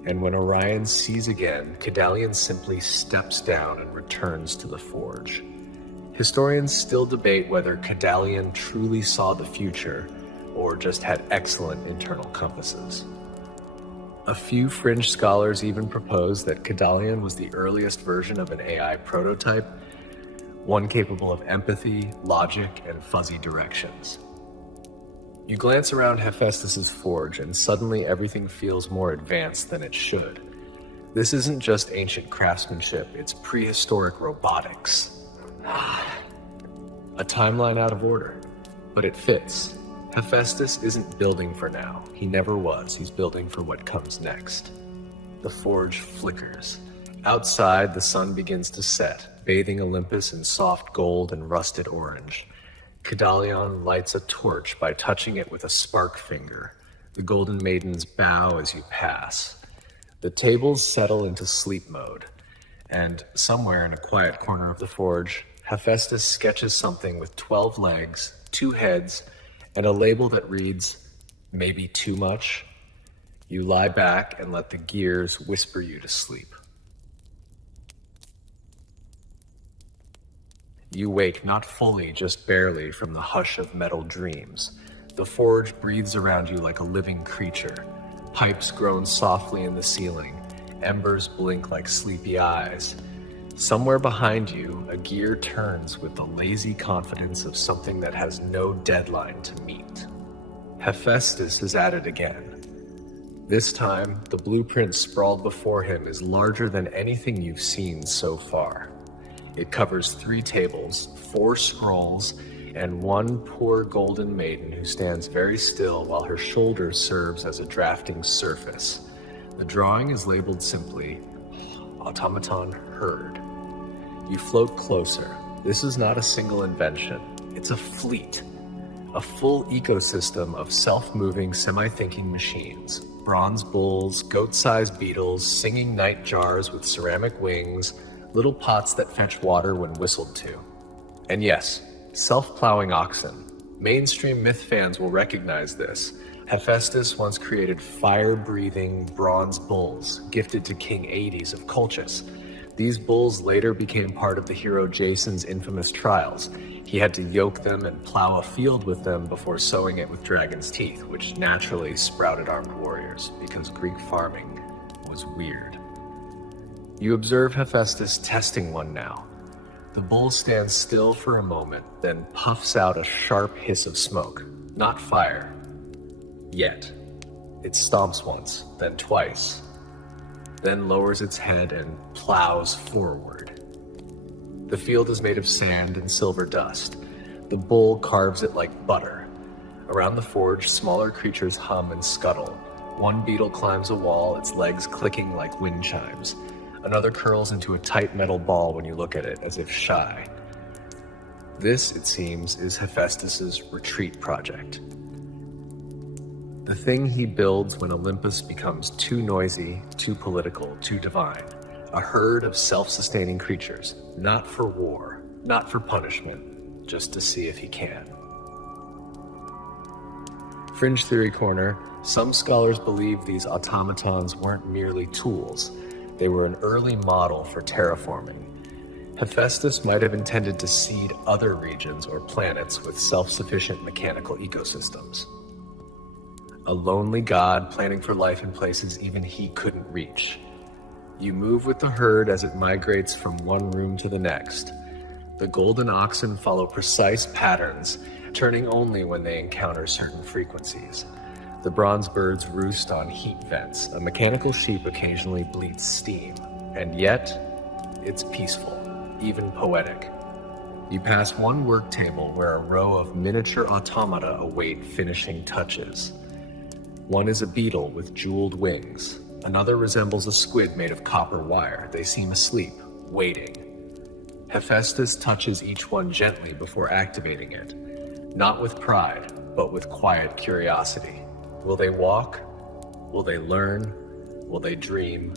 And when Orion sees again, Kedalion simply steps down and returns to the forge. Historians still debate whether Kedalion truly saw the future or just had excellent internal compasses. A few fringe scholars even propose that Kedalion was the earliest version of an AI prototype, one capable of empathy, logic, and fuzzy directions. You glance around Hephaestus's forge and suddenly everything feels more advanced than it should. This isn't just ancient craftsmanship, it's prehistoric robotics. A timeline out of order, but it fits. Hephaestus isn't building for now. He never was. He's building for what comes next. The forge flickers. Outside, the sun begins to set, bathing Olympus in soft gold and rusted orange. Kedalion lights a torch by touching it with a spark finger. The golden maidens bow as you pass. The tables settle into sleep mode, and somewhere in a quiet corner of the forge, Hephaestus sketches something with 12 legs, 2 heads, and a label that reads, "Maybe too much." You lie back and let the gears whisper you to sleep. You wake not fully, just barely, from the hush of metal dreams. The forge breathes around you like a living creature. Pipes groan softly in the ceiling. Embers blink like sleepy eyes. Somewhere behind you, a gear turns with the lazy confidence of something that has no deadline to meet. Hephaestus is at it again. This time, the blueprint sprawled before him is larger than anything you've seen so far. It covers 3 tables, 4 scrolls, and 1 poor golden maiden who stands very still while her shoulder serves as a drafting surface. The drawing is labeled simply, Automaton Herd. You float closer. This is not a single invention. It's a fleet. A full ecosystem of self-moving, semi-thinking machines. Bronze bulls, goat-sized beetles, singing night jars with ceramic wings, little pots that fetch water when whistled to. And yes, self-plowing oxen. Mainstream myth fans will recognize this. Hephaestus once created fire-breathing bronze bulls, gifted to King Aedes of Colchis. These bulls later became part of the hero Jason's infamous trials. He had to yoke them and plow a field with them before sowing it with dragon's teeth, which naturally sprouted armed warriors, because Greek farming was weird. You observe Hephaestus testing one now. The bull stands still for a moment, then puffs out a sharp hiss of smoke. Not fire. Yet. It stomps once, then twice. Then lowers its head and plows forward. The field is made of sand and silver dust. The bull carves it like butter. Around the forge, smaller creatures hum and scuttle. One beetle climbs a wall, its legs clicking like wind chimes. Another curls into a tight metal ball when you look at it, as if shy. This, it seems, is Hephaestus's retreat project. The thing he builds when Olympus becomes too noisy, too political, too divine. A herd of self-sustaining creatures, not for war, not for punishment, just to see if he can. Fringe Theory Corner, some scholars believe these automatons weren't merely tools. They were an early model for terraforming. Hephaestus might have intended to seed other regions or planets with self-sufficient mechanical ecosystems. A lonely god planning for life in places even he couldn't reach. You move with the herd as it migrates from one room to the next. The golden oxen follow precise patterns, turning only when they encounter certain frequencies. The bronze birds roost on heat vents. A mechanical sheep occasionally bleats steam. And yet, it's peaceful, even poetic. You pass one work table where a row of miniature automata await finishing touches. One is a beetle with jeweled wings. Another resembles a squid made of copper wire. They seem asleep, waiting. Hephaestus touches each one gently before activating it. Not with pride, but with quiet curiosity. Will they walk? Will they learn? Will they dream?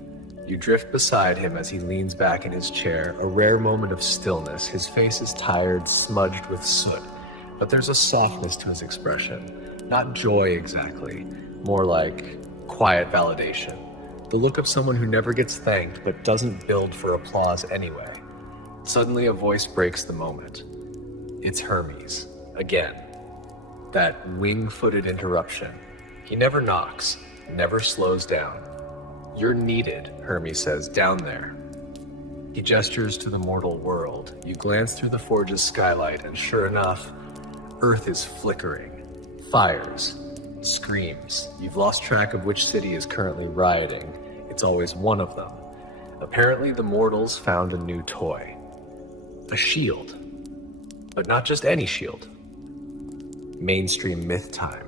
You drift beside him as he leans back in his chair, a rare moment of stillness. His face is tired, smudged with soot, but there's a softness to his expression. Not joy exactly, more like quiet validation. The look of someone who never gets thanked but doesn't build for applause anyway. Suddenly a voice breaks the moment. It's Hermes, again. That wing-footed interruption. He never knocks, never slows down. You're needed, Hermes says, down there. He gestures to the mortal world. You glance through the forge's skylight, and sure enough, Earth is flickering. Fires. Screams. You've lost track of which city is currently rioting. It's always one of them. Apparently the mortals found a new toy. A shield. But not just any shield. Mainstream myth time.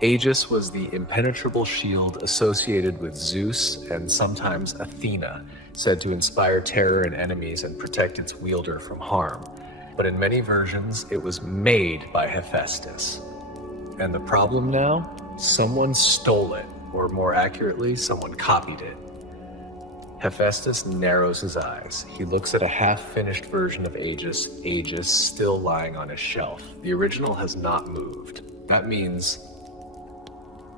Aegis was the impenetrable shield associated with Zeus and sometimes Athena, said to inspire terror in enemies and protect its wielder from harm. But in many versions, it was made by Hephaestus. And the problem now? Someone stole it, or more accurately, someone copied it. Hephaestus narrows his eyes. He looks at a half-finished version of Aegis still lying on his shelf. The original has not moved. That means,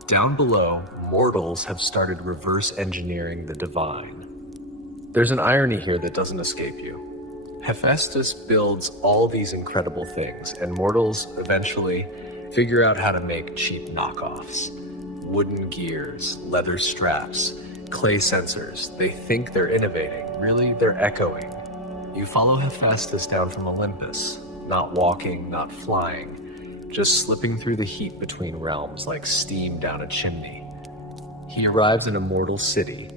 down below, mortals have started reverse engineering the divine. There's an irony here that doesn't escape you. Hephaestus builds all these incredible things, and mortals eventually figure out how to make cheap knockoffs. Wooden gears, leather straps, clay sensors. They think they're innovating. Really, they're echoing. You follow Hephaestus down from Olympus, not walking, not flying, just slipping through the heat between realms like steam down a chimney. He arrives in a mortal city,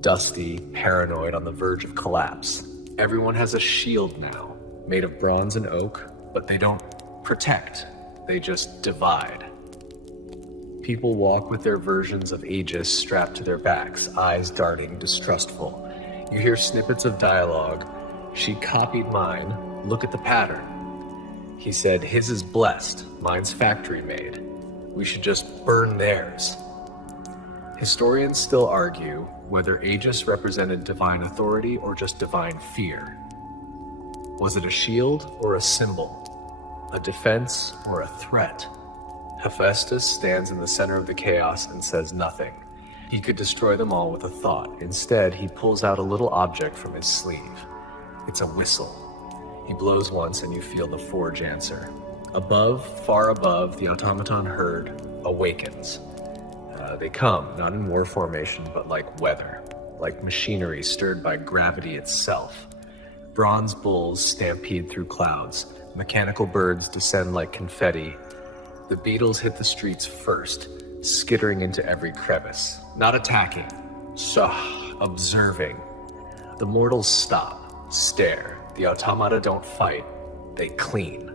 dusty, paranoid, on the verge of collapse. Everyone has a shield now, made of bronze and oak, but they don't protect, they just divide. People walk with their versions of Aegis strapped to their backs, eyes darting, distrustful. You hear snippets of dialogue. She copied mine, look at the pattern. He said, his is blessed, mine's factory made. We should just burn theirs. Historians still argue whether Aegis represented divine authority or just divine fear. Was it a shield or a symbol? A defense or a threat? Hephaestus stands in the center of the chaos and says nothing. He could destroy them all with a thought. Instead, he pulls out a little object from his sleeve. It's a whistle. He blows once and you feel the forge answer. Above, far above, the automaton herd awakens. They come, not in war formation, but like weather, like machinery stirred by gravity itself. Bronze bulls stampede through clouds. Mechanical birds descend like confetti. The beetles hit the streets first, skittering into every crevice. Not attacking, observing. The mortals stop, stare. The automata don't fight, they clean.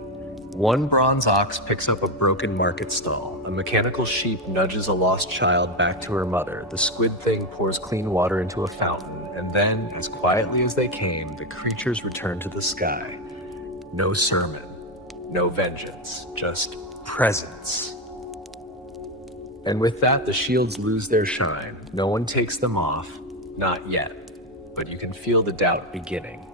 One bronze ox picks up a broken market stall. A mechanical sheep nudges a lost child back to her mother. The squid thing pours clean water into a fountain. And then, as quietly as they came, the creatures return to the sky. No sermon, no vengeance, just presence. And with that, the shields lose their shine. No one takes them off, not yet. But you can feel the doubt beginning.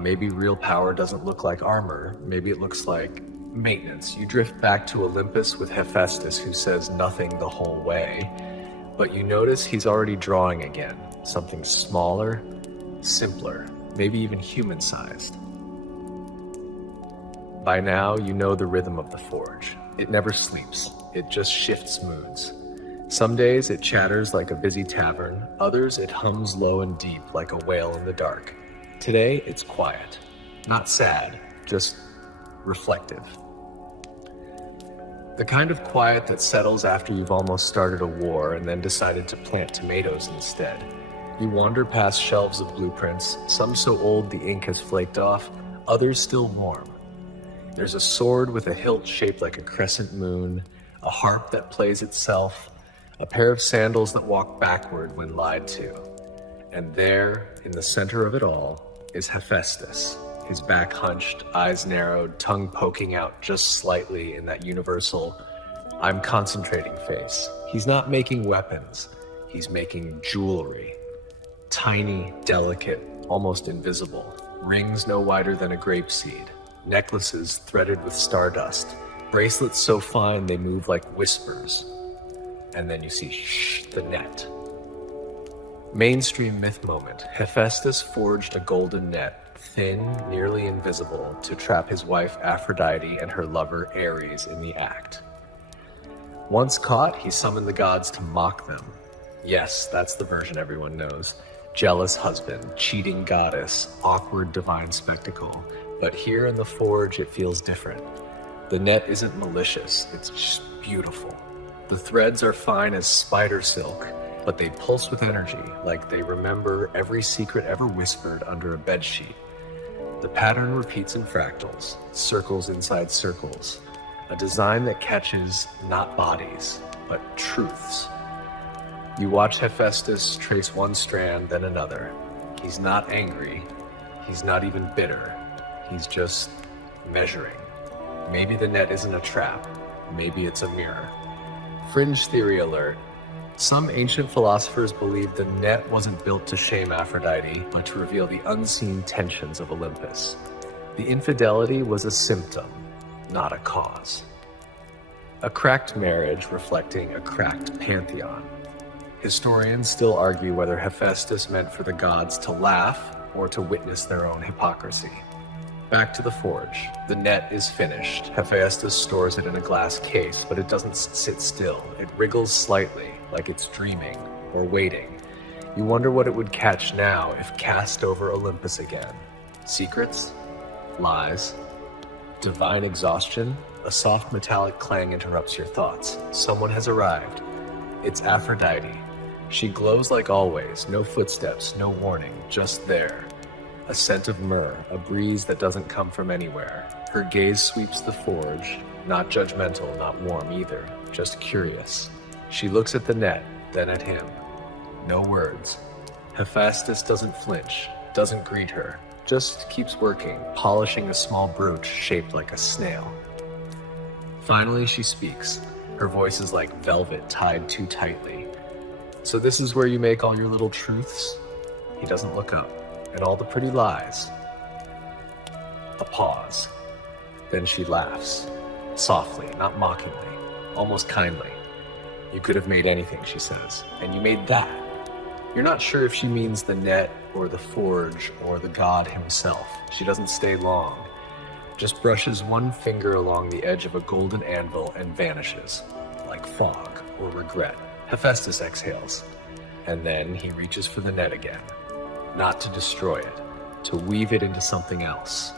Maybe real power doesn't look like armor. Maybe it looks like maintenance. You drift back to Olympus with Hephaestus, who says nothing the whole way. But you notice he's already drawing again. Something smaller, simpler, maybe even human-sized. By now, you know the rhythm of the forge. It never sleeps. It just shifts moods. Some days it chatters like a busy tavern. Others it hums low and deep like a whale in the dark. Today, it's quiet. Not sad, just reflective. The kind of quiet that settles after you've almost started a war and then decided to plant tomatoes instead. You wander past shelves of blueprints, some so old the ink has flaked off, others still warm. There's a sword with a hilt shaped like a crescent moon, a harp that plays itself, a pair of sandals that walk backward when lied to. And there, in the center of it all, is Hephaestus, his back hunched, eyes narrowed, tongue poking out just slightly in that universal, I'm concentrating face. He's not making weapons, he's making jewelry. Tiny, delicate, almost invisible. Rings no wider than a grapeseed. Necklaces threaded with stardust. Bracelets so fine they move like whispers. And then you see the net. Mainstream myth moment. Hephaestus forged a golden net, thin, nearly invisible, to trap his wife Aphrodite and her lover Ares in the act. Once caught, he summoned the gods to mock them. Yes, that's the version everyone knows. Jealous husband, cheating goddess, awkward divine spectacle. But here in the forge, it feels different. The net isn't malicious, it's just beautiful. The threads are fine as spider silk, but they pulse with energy, like they remember every secret ever whispered under a bedsheet. The pattern repeats in fractals, circles inside circles, a design that catches not bodies, but truths. You watch Hephaestus trace one strand, then another. He's not angry, he's not even bitter, he's just measuring. Maybe the net isn't a trap, maybe it's a mirror. Fringe theory alert. Some ancient philosophers believed the net wasn't built to shame Aphrodite, but to reveal the unseen tensions of Olympus. The infidelity was a symptom, not a cause. A cracked marriage reflecting a cracked pantheon. Historians still argue whether Hephaestus meant for the gods to laugh or to witness their own hypocrisy. Back to the forge. The net is finished. Hephaestus stores it in a glass case, but it doesn't sit still. It wriggles slightly, like it's dreaming or waiting. You wonder what it would catch now if cast over Olympus again. Secrets? Lies? Divine exhaustion? A soft metallic clang interrupts your thoughts. Someone has arrived. It's Aphrodite. She glows like always, no footsteps, no warning, just there. A scent of myrrh, a breeze that doesn't come from anywhere. Her gaze sweeps the forge, not judgmental, not warm either, just curious. She looks at the net, then at him. No words. Hephaestus doesn't flinch, doesn't greet her, just keeps working, polishing a small brooch shaped like a snail. Finally, she speaks. Her voice is like velvet tied too tightly. So this is where you make all your little truths? He doesn't look up. And all the pretty lies. A pause. Then she laughs. Softly, not mockingly, almost kindly. You could have made anything, she says, and you made that. You're not sure if she means the net or the forge or the god himself. She doesn't stay long. Just brushes one finger along the edge of a golden anvil and vanishes, like fog or regret. Hephaestus exhales, and then he reaches for the net again. Not to destroy it, to weave it into something else.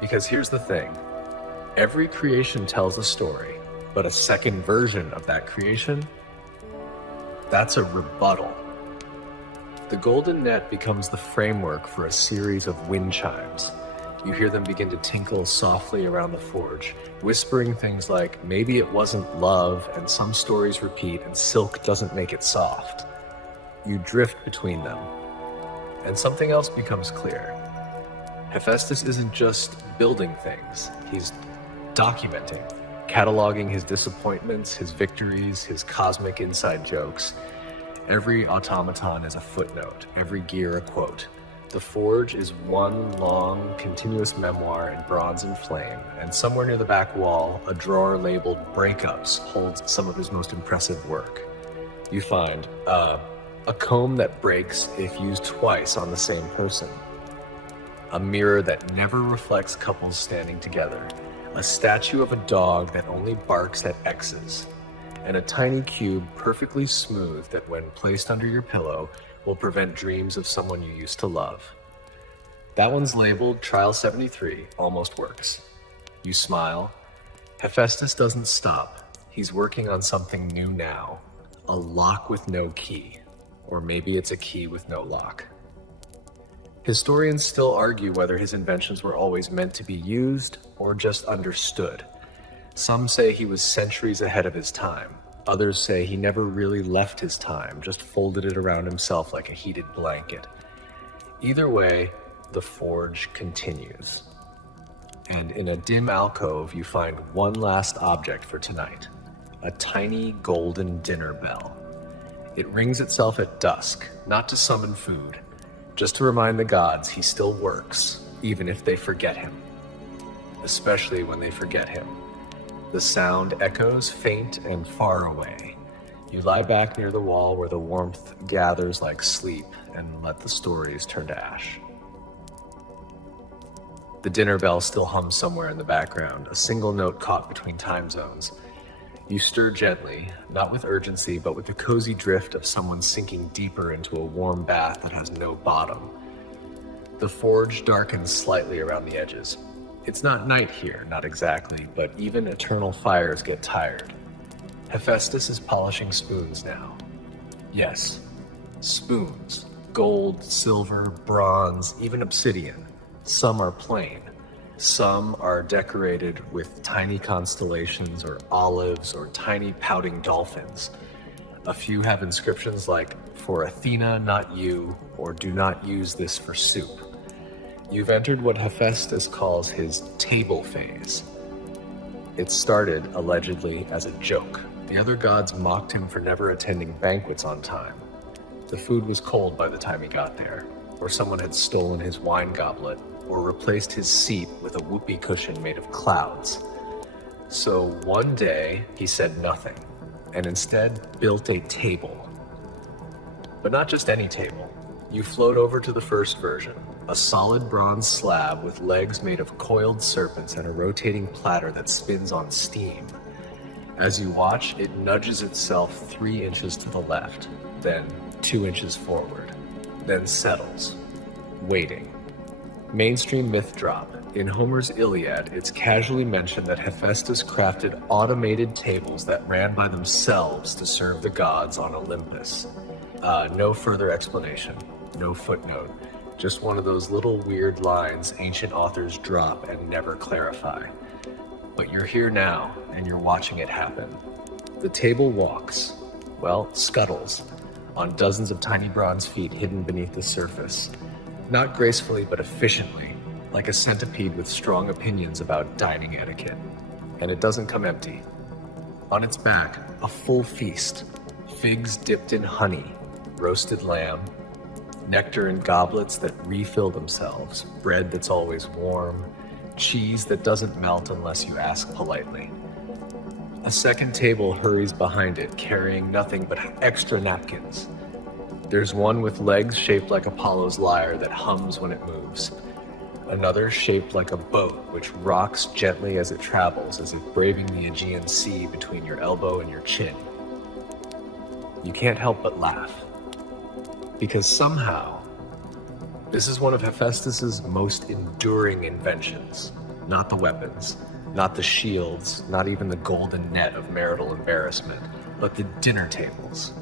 Because here's the thing, every creation tells a story, but a second version of that creation, that's a rebuttal. The golden net becomes the framework for a series of wind chimes. You hear them begin to tinkle softly around the forge, whispering things like, maybe it wasn't love, and some stories repeat, and silk doesn't make it soft. You drift between them, and something else becomes clear. Hephaestus isn't just building things, he's documenting, cataloging his disappointments, his victories, his cosmic inside jokes. Every automaton is a footnote, every gear a quote. The forge is one long, continuous memoir in bronze and flame, and somewhere near the back wall, a drawer labeled Breakups holds some of his most impressive work. You find, a comb that breaks if used twice on the same person. A mirror that never reflects couples standing together. A statue of a dog that only barks at X's. And a tiny cube perfectly smooth that when placed under your pillow will prevent dreams of someone you used to love. That one's labeled Trial 73, almost works. You smile. Hephaestus doesn't stop. He's working on something new now. A lock with no key. Or maybe it's a key with no lock. Historians still argue whether his inventions were always meant to be used or just understood. Some say he was centuries ahead of his time. Others say he never really left his time, just folded it around himself like a heated blanket. Either way, the forge continues. And in a dim alcove, you find one last object for tonight. A tiny golden dinner bell. It rings itself at dusk, not to summon food, just to remind the gods he still works, even if they forget him. Especially when they forget him. The sound echoes faint and far away. You lie back near the wall where the warmth gathers like sleep and let the stories turn to ash. The dinner bell still hums somewhere in the background, a single note caught between time zones. You stir gently, not with urgency, but with the cozy drift of someone sinking deeper into a warm bath that has no bottom. The forge darkens slightly around the edges. It's not night here, not exactly, but even eternal fires get tired. Hephaestus is polishing spoons now. Yes, spoons. Gold, silver, bronze, even obsidian. Some are plain. Some are decorated with tiny constellations or olives or tiny pouting dolphins. A few have inscriptions like, "For Athena, not you," or "Do not use this for soup." You've entered what Hephaestus calls his table phase. It started, allegedly, as a joke. The other gods mocked him for never attending banquets on time. The food was cold by the time he got there, or someone had stolen his wine goblet, or replaced his seat with a whoopee cushion made of clouds. So one day, he said nothing, and instead built a table. But not just any table. You float over to the first version, a solid bronze slab with legs made of coiled serpents and a rotating platter that spins on steam. As you watch, it nudges itself 3 inches to the left, then 2 inches forward, then settles, waiting. Mainstream myth drop. In Homer's Iliad, it's casually mentioned that Hephaestus crafted automated tables that ran by themselves to serve the gods on Olympus. No further explanation, no footnote, just one of those little weird lines ancient authors drop and never clarify. But you're here now, and you're watching it happen. The table walks, scuttles, on dozens of tiny bronze feet hidden beneath the surface. Not gracefully, but efficiently, like a centipede with strong opinions about dining etiquette. And it doesn't come empty. On its back, a full feast. Figs dipped in honey, roasted lamb, nectar in goblets that refill themselves, bread that's always warm, cheese that doesn't melt unless you ask politely. A second table hurries behind it, carrying nothing but extra napkins. There's one with legs shaped like Apollo's lyre that hums when it moves. Another shaped like a boat, which rocks gently as it travels, as if braving the Aegean Sea between your elbow and your chin. You can't help but laugh. Because somehow, this is one of Hephaestus's most enduring inventions. Not the weapons, not the shields, not even the golden net of marital embarrassment, but the dinner tables.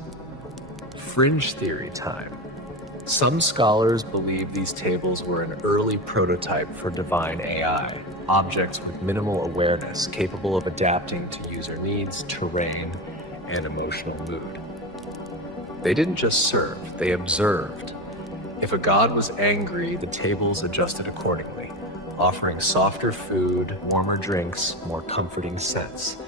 Fringe theory time. Some scholars believe these tables were an early prototype for divine AI, objects with minimal awareness capable of adapting to user needs, terrain, and emotional mood. They didn't just serve, they observed. If a god was angry, the tables adjusted accordingly, offering softer food, warmer drinks, more comforting scents.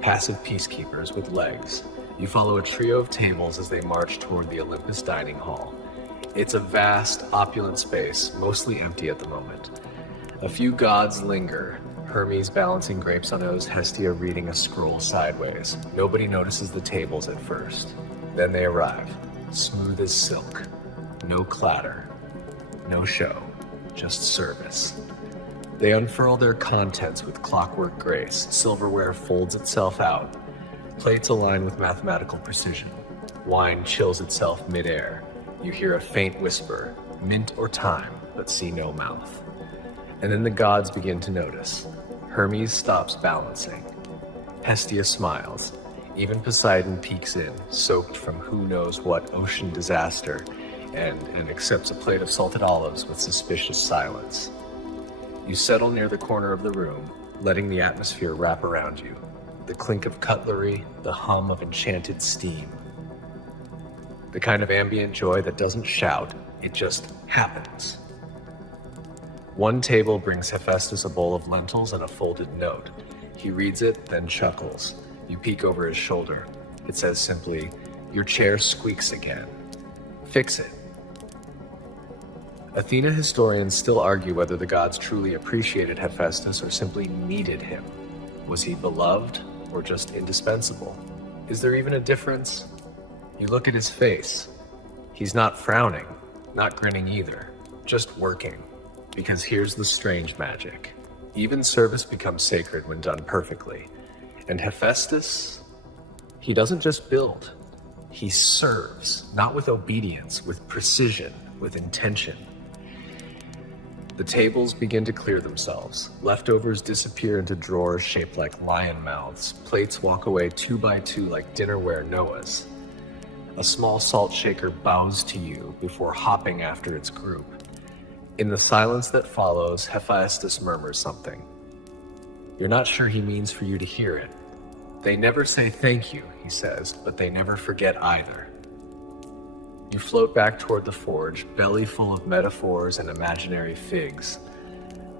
Passive peacekeepers with legs. You follow a trio of tables as they march toward the Olympus dining hall. It's a vast, opulent space, mostly empty at the moment. A few gods linger, Hermes balancing grapes on nose, Hestia reading a scroll sideways. Nobody notices the tables at first. Then they arrive, smooth as silk. No clatter, no show, just service. They unfurl their contents with clockwork grace. Silverware folds itself out. Plates align with mathematical precision. Wine chills itself midair. You hear a faint whisper, mint or thyme, but see no mouth. And then the gods begin to notice. Hermes stops balancing. Hestia smiles. Even Poseidon peeks in, soaked from who knows what ocean disaster, and accepts a plate of salted olives with suspicious silence. You settle near the corner of the room, letting the atmosphere wrap around you. The clink of cutlery, the hum of enchanted steam. The kind of ambient joy that doesn't shout, it just happens. One table brings Hephaestus a bowl of lentils and a folded note. He reads it, then chuckles. You peek over his shoulder. It says simply, "Your chair squeaks again. Fix it." Athena historians still argue whether the gods truly appreciated Hephaestus or simply needed him. Was he beloved or just indispensable? Is there even a difference? You look at his face. He's not frowning, not grinning either, just working. Because here's the strange magic. Even service becomes sacred when done perfectly. And Hephaestus, he doesn't just build. He serves, not with obedience, with precision, with intention. The tables begin to clear themselves. Leftovers disappear into drawers shaped like lion mouths. Plates walk away 2 by 2 like dinnerware Noahs. A small salt shaker bows to you before hopping after its group. In the silence that follows, Hephaestus murmurs something. You're not sure he means for you to hear it. They never say thank you, he says, but they never forget either. You float back toward the forge, belly full of metaphors and imaginary figs.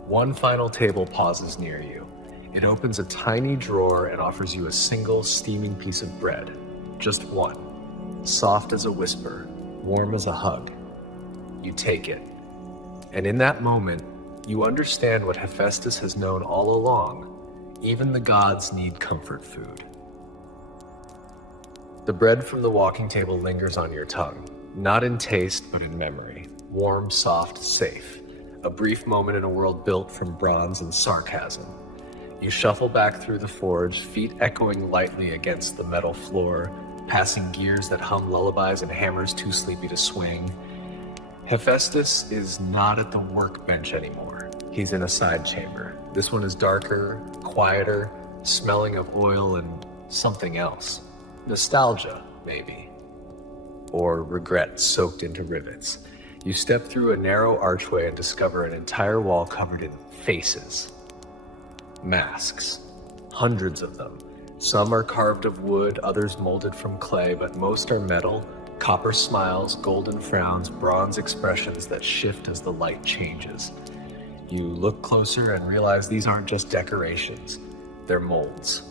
One final table pauses near you. It opens a tiny drawer and offers you a single steaming piece of bread. Just one. Soft as a whisper, warm as a hug. You take it. And in that moment, you understand what Hephaestus has known all along. Even the gods need comfort food. The bread from the walking table lingers on your tongue. Not in taste, but in memory. Warm, soft, safe. A brief moment in a world built from bronze and sarcasm. You shuffle back through the forge, feet echoing lightly against the metal floor, passing gears that hum lullabies and hammers too sleepy to swing. Hephaestus is not at the workbench anymore. He's in a side chamber. This one is darker, quieter, smelling of oil and something else. Nostalgia, maybe. Or regret soaked into rivets. You step through a narrow archway and discover an entire wall covered in faces. Masks. Hundreds of them. Some are carved of wood, others molded from clay, but most are metal. Copper smiles, golden frowns, bronze expressions that shift as the light changes. You look closer and realize these aren't just decorations. They're molds.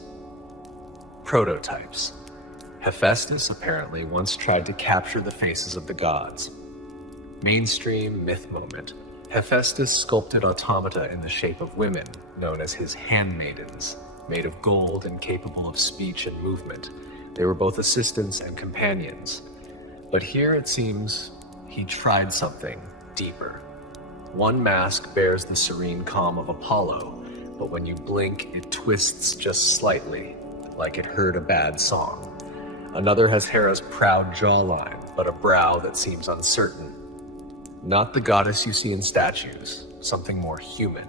Prototypes. Hephaestus apparently once tried to capture the faces of the gods. Mainstream myth moment. Hephaestus sculpted automata in the shape of women, known as his handmaidens, made of gold and capable of speech and movement. They were both assistants and companions. But here it seems he tried something deeper. One mask bears the serene calm of Apollo, but when you blink, it twists just slightly, like it heard a bad song. Another has Hera's proud jawline, but a brow that seems uncertain. Not the goddess you see in statues, something more human.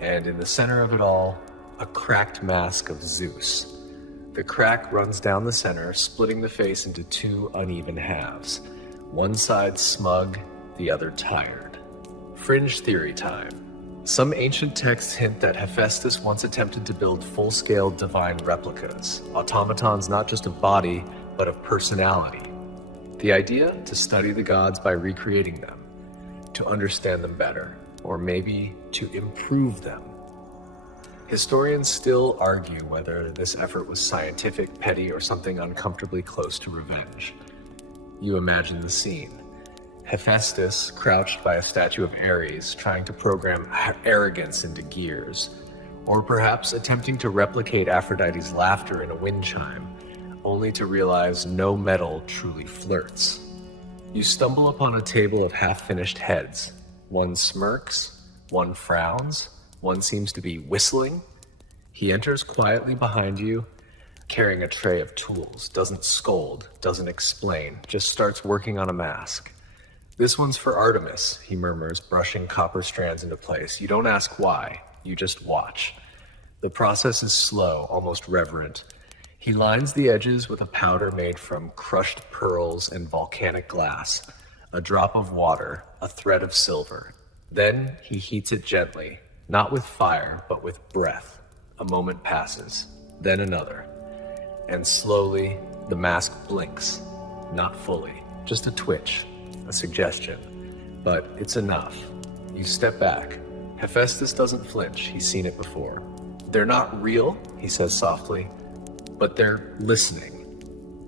And in the center of it all, a cracked mask of Zeus. The crack runs down the center, splitting the face into 2 uneven halves. One side smug, the other tired. Fringe theory time. Some ancient texts hint that Hephaestus once attempted to build full-scale divine replicas, automatons not just of body, but of personality. The idea? To study the gods by recreating them, to understand them better, or maybe to improve them. Historians still argue whether this effort was scientific, petty, or something uncomfortably close to revenge. You imagine the scene. Hephaestus, crouched by a statue of Ares, trying to program arrogance into gears, or perhaps attempting to replicate Aphrodite's laughter in a wind chime, only to realize no metal truly flirts. You stumble upon a table of half-finished heads. One smirks, one frowns, one seems to be whistling. He enters quietly behind you, carrying a tray of tools, doesn't scold, doesn't explain, just starts working on a mask. This one's for Artemis, he murmurs, brushing copper strands into place. You don't ask why, you just watch. The process is slow, almost reverent. He lines the edges with a powder made from crushed pearls and volcanic glass, a drop of water, a thread of silver. Then he heats it gently, not with fire, but with breath. A moment passes, then another. And slowly, the mask blinks. Not fully, just a twitch. A suggestion, but it's enough. You step back. Hephaestus doesn't flinch, he's seen it before. They're not real, he says softly, but they're listening.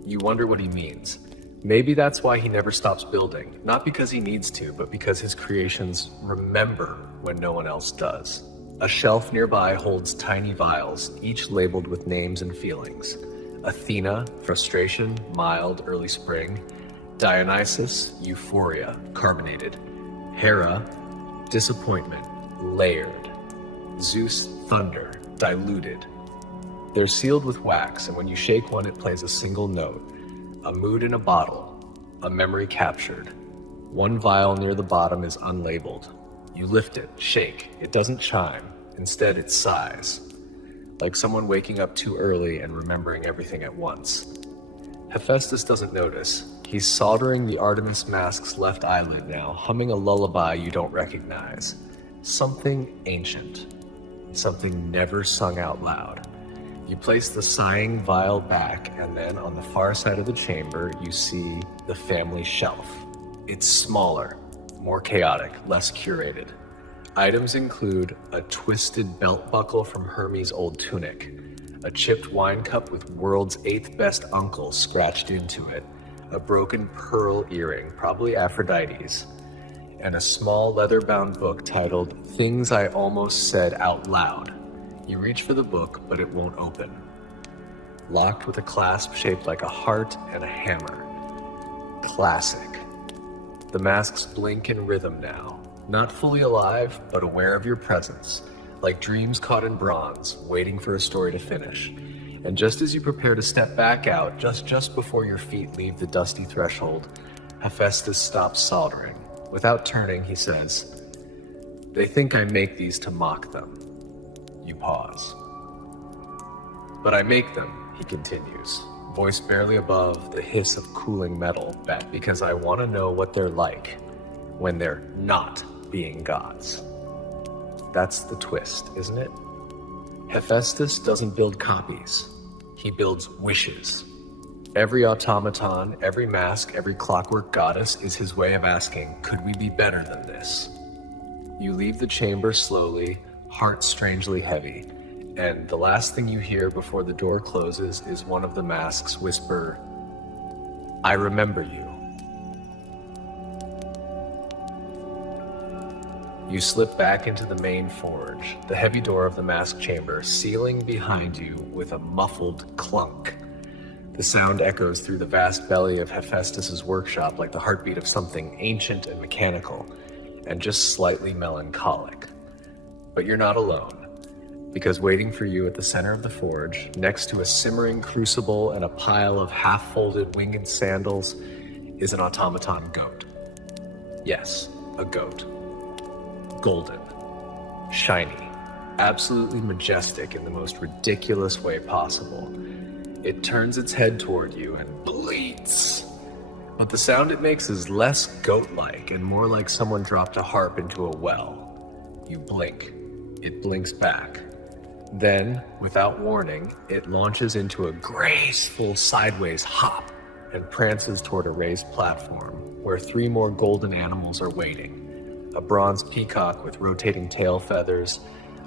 You wonder what he means. Maybe that's why he never stops building, not because he needs to, but because his creations remember when no one else does. A shelf nearby holds tiny vials, each labeled with names and feelings. Athena, frustration, mild, early spring. Dionysus, euphoria, carbonated. Hera, Disappointment, layered. Zeus, thunder, diluted. They're sealed with wax, and when you shake one, it plays a single note. A mood in a bottle, a memory captured. One vial near the bottom is unlabeled. You lift it, shake. It doesn't chime. Instead, it sighs. Like someone waking up too early and remembering everything at once. Hephaestus doesn't notice. He's soldering the Artemis mask's left eyelid now, humming a lullaby you don't recognize. Something ancient. Something never sung out loud. You place the sighing vial back, and then on the far side of the chamber, you see the family shelf. It's smaller, more chaotic, less curated. Items include a twisted belt buckle from Hermes' old tunic, a chipped wine cup with world's 8th best uncle scratched into it, a broken pearl earring, probably Aphrodite's, and a small leather-bound book titled Things I Almost Said Out Loud. You reach for the book, but it won't open. Locked with a clasp shaped like a heart and a hammer. Classic. The masks blink in rhythm now. Not fully alive, but aware of your presence, like dreams caught in bronze, waiting for a story to finish. And just as you prepare to step back out, just before your feet leave the dusty threshold, Hephaestus stops soldering. Without turning, he says, "They think I make these to mock them." You pause. "But I make them," he continues, voice barely above the hiss of cooling metal, because I want to know what they're like when they're not being gods. That's the twist, isn't it? Hephaestus doesn't build copies. He builds wishes. Every automaton, every mask, every clockwork goddess is his way of asking, could we be better than this? You leave the chamber slowly, heart strangely heavy, and the last thing you hear before the door closes is one of the masks whisper, "I remember you." You slip back into the main forge, the heavy door of the mask chamber sealing behind you with a muffled clunk. The sound echoes through the vast belly of Hephaestus's workshop like the heartbeat of something ancient and mechanical, and just slightly melancholic. But you're not alone, because waiting for you at the center of the forge, next to a simmering crucible and a pile of half-folded winged sandals, is an automaton goat. Yes, a goat. Golden, shiny, absolutely majestic in the most ridiculous way possible. It turns its head toward you and bleats. But the sound it makes is less goat-like and more like someone dropped a harp into a well. You blink. It blinks back. Then, without warning, it launches into a graceful sideways hop and prances toward a raised platform where 3 more golden animals are waiting. A bronze peacock with rotating tail feathers,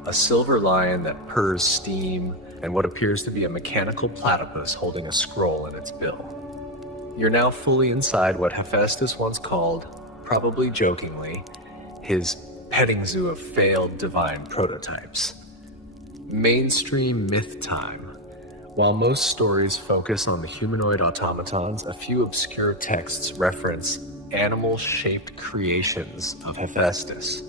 a silver lion that purrs steam, and what appears to be a mechanical platypus holding a scroll in its bill. You're now fully inside what Hephaestus once called, probably jokingly, his petting zoo of failed divine prototypes. Mainstream myth time. While most stories focus on the humanoid automatons, a few obscure texts reference animal-shaped creations of Hephaestus,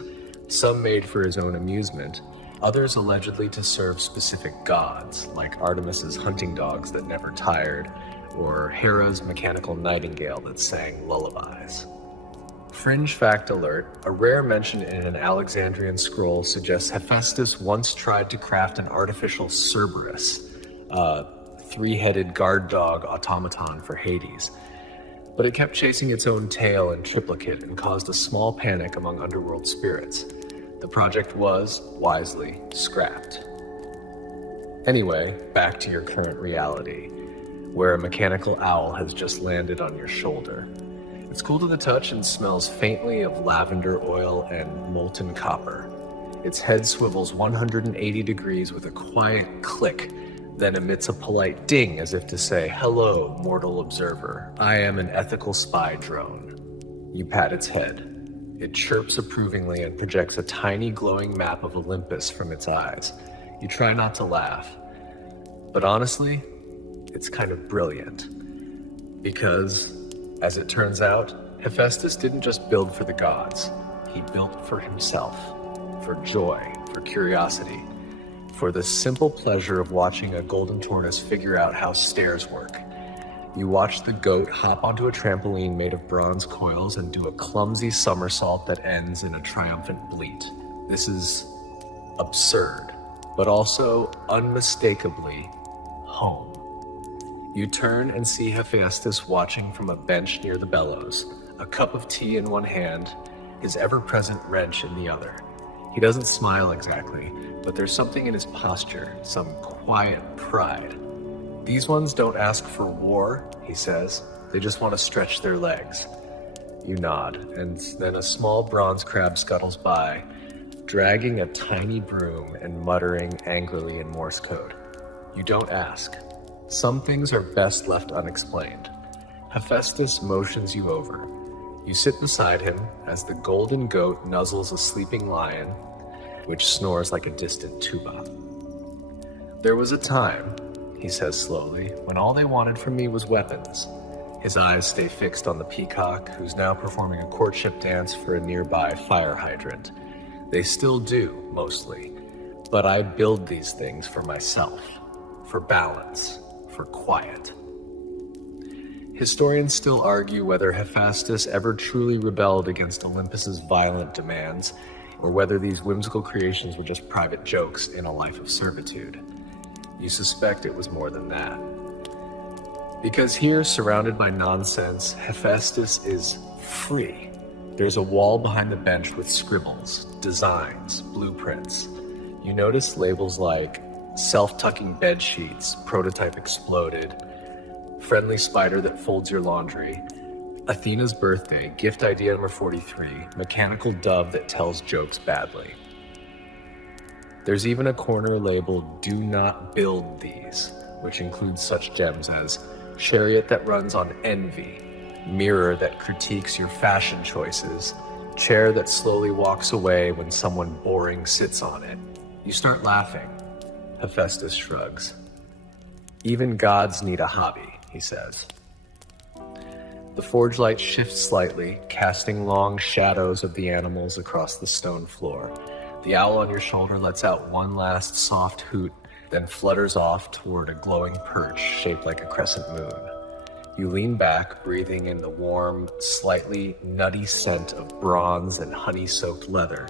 some made for his own amusement, others allegedly to serve specific gods, like Artemis's hunting dogs that never tired, or Hera's mechanical nightingale that sang lullabies. Fringe fact alert, a rare mention in an Alexandrian scroll suggests Hephaestus once tried to craft an artificial Cerberus, a 3-headed guard dog automaton for Hades, but it kept chasing its own tail in triplicate and caused a small panic among underworld spirits. The project was, wisely, scrapped. Anyway, back to your current reality, where a mechanical owl has just landed on your shoulder. It's cool to the touch and smells faintly of lavender oil and molten copper. Its head swivels 180 degrees with a quiet click, then emits a polite ding as if to say, "Hello, mortal observer. I am an ethical spy drone." You pat its head. It chirps approvingly and projects a tiny glowing map of Olympus from its eyes. You try not to laugh. But honestly, it's kind of brilliant. Because, as it turns out, Hephaestus didn't just build for the gods. he built for himself, for joy, for curiosity, for the simple pleasure of watching a golden tortoise figure out how stairs work. You watch the goat hop onto a trampoline made of bronze coils and do a clumsy somersault that ends in a triumphant bleat. This is absurd, but also unmistakably home. You turn and see Hephaestus watching from a bench near the bellows, a cup of tea in one hand, his ever-present wrench in the other. He doesn't smile exactly, but there's something in his posture, some quiet pride. These ones don't ask for war, he says. They just want to stretch their legs. You nod, and then a small bronze crab scuttles by, dragging a tiny broom and muttering angrily in Morse code. You don't ask. Some things are best left unexplained. Hephaestus motions you over. You sit beside him as the golden goat nuzzles a sleeping lion, which snores like a distant tuba. There was a time, he says slowly, when all they wanted from me was weapons. His eyes stay fixed on the peacock, who's now performing a courtship dance for a nearby fire hydrant. They still do, mostly, but I build these things for myself, for balance, for quiet. Historians still argue whether Hephaestus ever truly rebelled against Olympus's violent demands, or whether these whimsical creations were just private jokes in a life of servitude. You suspect it was more than that. Because here, surrounded by nonsense, Hephaestus is free. There's a wall behind the bench with scribbles, designs, blueprints. You notice labels like self-tucking bed sheets, prototype exploded, friendly spider that folds your laundry, Athena's birthday, gift idea number 43, mechanical dove that tells jokes badly. There's even a corner labeled "Do not build these," which includes such gems as chariot that runs on envy, mirror that critiques your fashion choices, chair that slowly walks away when someone boring sits on it. You start laughing. Hephaestus shrugs. Even gods need a hobby, he says. The forge light shifts slightly, casting long shadows of the animals across the stone floor. The owl on your shoulder lets out one last soft hoot, then flutters off toward a glowing perch shaped like a crescent moon. You lean back, breathing in the warm, slightly nutty scent of bronze and honey-soaked leather.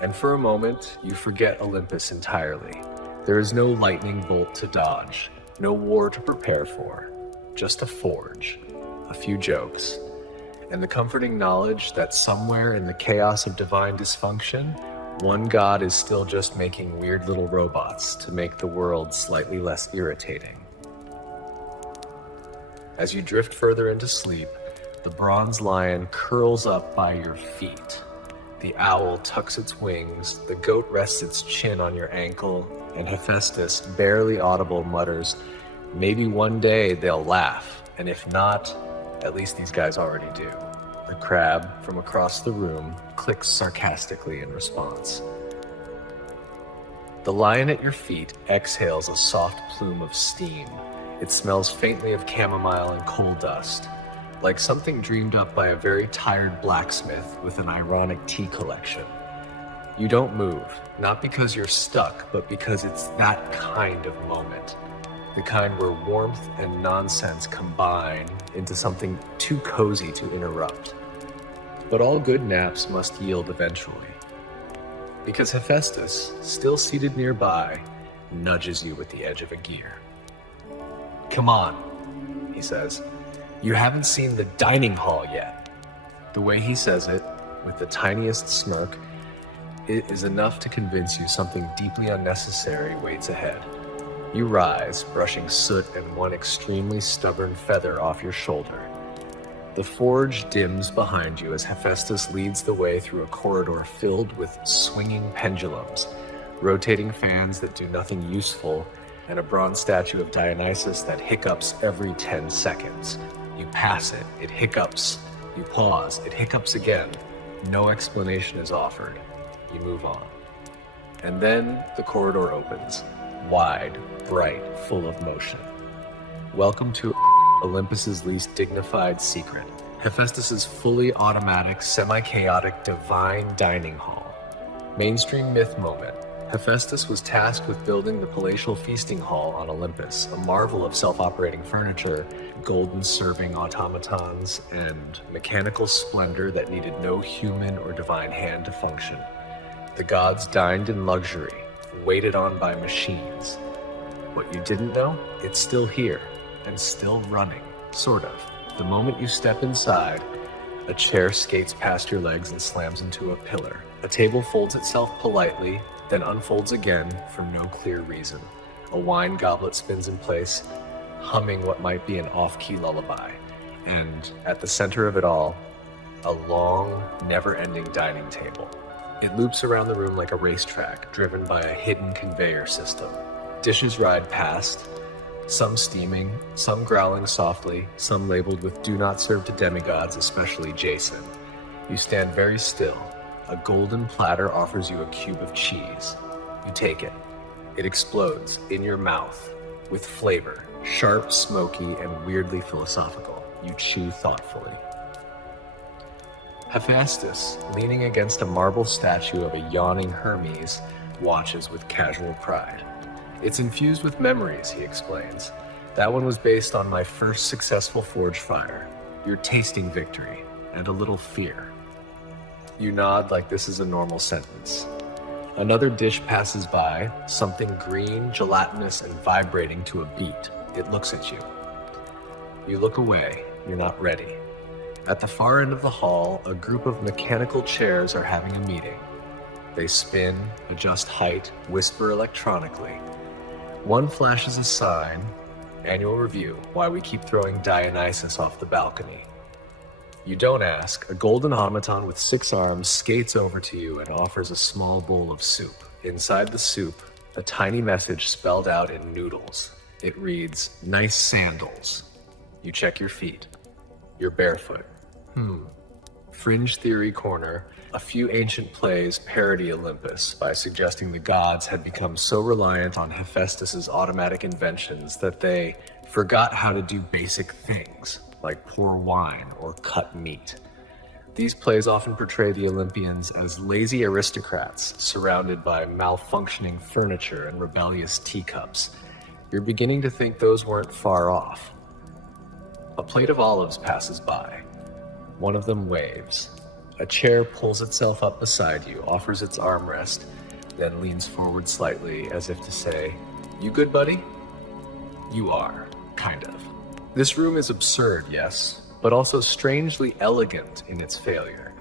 And for a moment, you forget Olympus entirely. There is no lightning bolt to dodge, no war to prepare for, just a forge, a few jokes, and the comforting knowledge that somewhere in the chaos of divine dysfunction, one god is still just making weird little robots to make the world slightly less irritating. As you drift further into sleep, the bronze lion curls up by your feet. The owl tucks its wings, the goat rests its chin on your ankle, and Hephaestus, barely audible, mutters, "Maybe one day they'll laugh, and if not, at least these guys already do." The crab, from across the room, clicks sarcastically in response. The lion at your feet exhales a soft plume of steam. It smells faintly of chamomile and coal dust, like something dreamed up by a very tired blacksmith with an ironic tea collection. You don't move, not because you're stuck, but because it's that kind of moment. The kind where warmth and nonsense combine into something too cozy to interrupt. But all good naps must yield eventually. Because Hephaestus, still seated nearby, nudges you with the edge of a gear. "Come on," he says. "You haven't seen the dining hall yet." The way he says it, with the tiniest smirk, it is enough to convince you something deeply unnecessary waits ahead. You rise, brushing soot and one extremely stubborn feather off your shoulder. The forge dims behind you as Hephaestus leads the way through a corridor filled with swinging pendulums, rotating fans that do nothing useful, and a bronze statue of Dionysus that hiccups every 10 seconds. You pass it, it hiccups. You pause, it hiccups again. No explanation is offered. You move on. And then the corridor opens, wide, bright, full of motion. Welcome to Olympus's least dignified secret, Hephaestus's fully automatic, semi-chaotic, divine dining hall. Mainstream myth moment. Hephaestus was tasked with building the palatial feasting hall on Olympus, a marvel of self-operating furniture, golden serving automatons, and mechanical splendor that needed no human or divine hand to function. The gods dined in luxury, waited on by machines. What you didn't know? It's still here, and still running, sort of. The moment you step inside, a chair skates past your legs and slams into a pillar. A table folds itself politely, then unfolds again for no clear reason. A wine goblet spins in place, humming what might be an off-key lullaby. And at the center of it all, a long, never-ending dining table. It loops around the room like a racetrack, driven by a hidden conveyor system. Dishes ride past, some steaming, some growling softly, some labeled with "Do not serve to demigods, especially Jason." You stand very still. A golden platter offers you a cube of cheese. You take it. It explodes in your mouth with flavor, sharp, smoky, and weirdly philosophical. You chew thoughtfully. Hephaestus, leaning against a marble statue of a yawning Hermes, watches with casual pride. "It's infused with memories," he explains. "That one was based on my first successful forge fire. You're tasting victory, and a little fear." You nod like this is a normal sentence. Another dish passes by, something green, gelatinous, and vibrating to a beat. It looks at you. You look away. You're not ready. At the far end of the hall, a group of mechanical chairs are having a meeting. They spin, adjust height, whisper electronically. One flashes a sign, "Annual review, why we keep throwing Dionysus off the balcony." You don't ask. A golden automaton with 6 arms skates over to you and offers a small bowl of soup. Inside the soup, a tiny message spelled out in noodles. It reads, "Nice sandals." You check your feet. You're barefoot. Fringe theory corner. A few ancient plays parody Olympus by suggesting the gods had become so reliant on Hephaestus's automatic inventions that they forgot how to do basic things, like pour wine or cut meat. These plays often portray the Olympians as lazy aristocrats surrounded by malfunctioning furniture and rebellious teacups. You're beginning to think those weren't far off. A plate of olives passes by. One of them waves. A chair pulls itself up beside you, offers its armrest, then leans forward slightly as if to say, "You good, buddy?" You are, kind of. This room is absurd, yes, but also strangely elegant in its failure,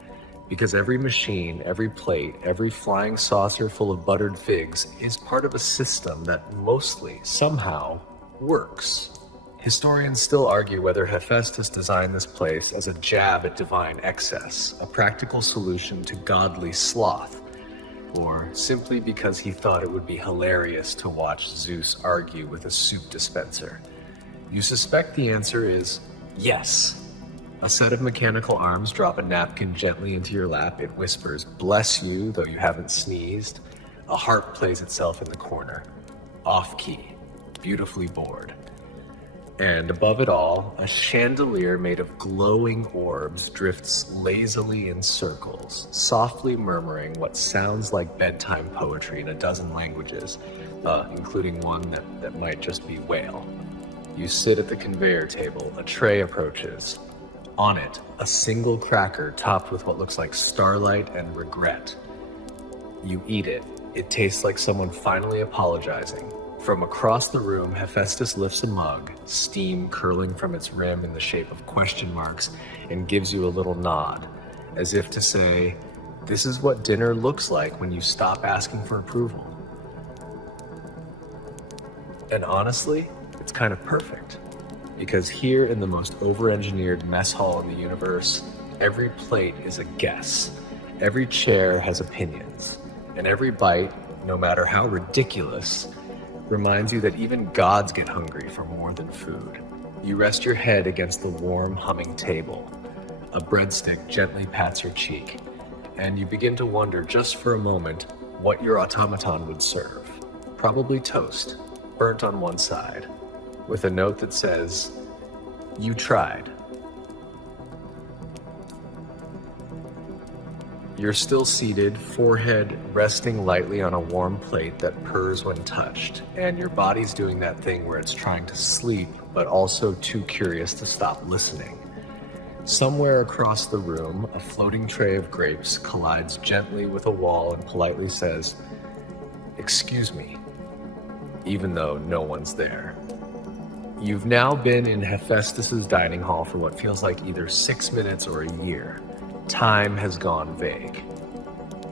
because every machine, every plate, every flying saucer full of buttered figs is part of a system that mostly, somehow, works. Historians still argue whether Hephaestus designed this place as a jab at divine excess, a practical solution to godly sloth, or simply because he thought it would be hilarious to watch Zeus argue with a soup dispenser. You suspect the answer is yes. A set of mechanical arms drop a napkin gently into your lap. It whispers, "Bless you," though you haven't sneezed. A harp plays itself in the corner. Off-key, beautifully bored. And above it all, a chandelier made of glowing orbs drifts lazily in circles, softly murmuring what sounds like bedtime poetry in a dozen languages, including one that might just be whale. You sit at the conveyor table. A tray approaches. On it, a single cracker topped with what looks like starlight and regret. You eat it. It tastes like someone finally apologizing. From across the room, Hephaestus lifts a mug, steam curling from its rim in the shape of question marks, and gives you a little nod, as if to say, "This is what dinner looks like when you stop asking for approval." And honestly, it's kind of perfect, because here in the most over-engineered mess hall in the universe, every plate is a guess, every chair has opinions, and every bite, no matter how ridiculous, reminds you that even gods get hungry for more than food. You rest your head against the warm, humming table. A breadstick gently pats your cheek, and you begin to wonder just for a moment what your automaton would serve. Probably toast, burnt on one side, with a note that says, "You tried." You're still seated, forehead resting lightly on a warm plate that purrs when touched, and your body's doing that thing where it's trying to sleep, but also too curious to stop listening. Somewhere across the room, a floating tray of grapes collides gently with a wall and politely says, "Excuse me," even though no one's there. You've now been in Hephaestus's dining hall for what feels like either 6 minutes or a year. Time has gone vague.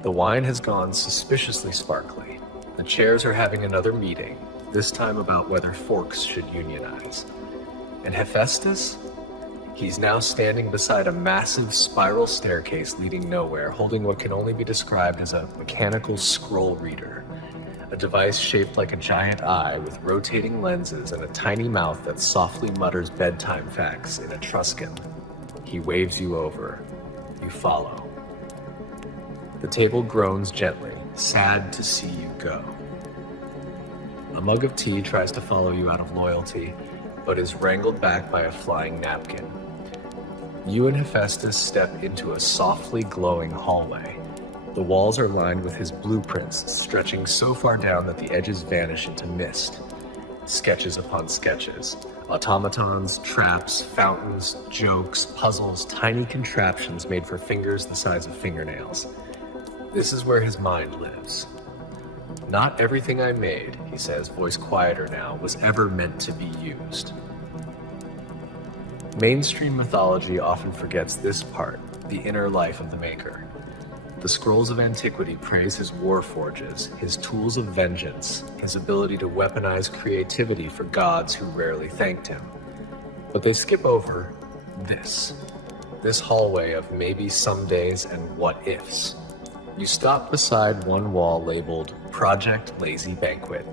The wine has gone suspiciously sparkly. The chairs are having another meeting, this time about whether forks should unionize. And Hephaestus? He's now standing beside a massive spiral staircase leading nowhere, holding what can only be described as a mechanical scroll reader. A device shaped like a giant eye with rotating lenses and a tiny mouth that softly mutters bedtime facts in Etruscan. He waves you over. You follow. The table groans gently, sad to see you go. A mug of tea tries to follow you out of loyalty, but is wrangled back by a flying napkin. You and Hephaestus step into a softly glowing hallway. The walls are lined with his blueprints, stretching so far down that the edges vanish into mist. Sketches upon sketches. Automatons, traps, fountains, jokes, puzzles, tiny contraptions made for fingers the size of fingernails. This is where his mind lives. "Not everything I made," he says, voice quieter now, "was ever meant to be used." Mainstream mythology often forgets this part, the inner life of the maker. The scrolls of antiquity praise his war forges, his tools of vengeance, his ability to weaponize creativity for gods who rarely thanked him. But they skip over this hallway of maybe somedays and what ifs. You stop beside one wall labeled Project Lazy Banquet.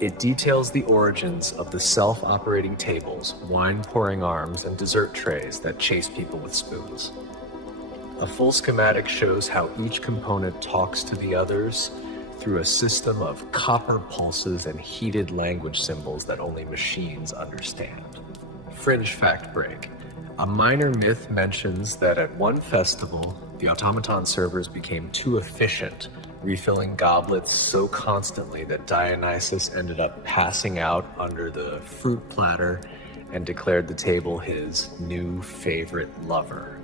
It details the origins of the self-operating tables, wine-pouring arms, and dessert trays that chase people with spoons. A full schematic shows how each component talks to the others through a system of copper pulses and heated language symbols that only machines understand. Fringe fact break. A minor myth mentions that at one festival, the automaton servers became too efficient, refilling goblets so constantly that Dionysus ended up passing out under the fruit platter and declared the table his new favorite lover.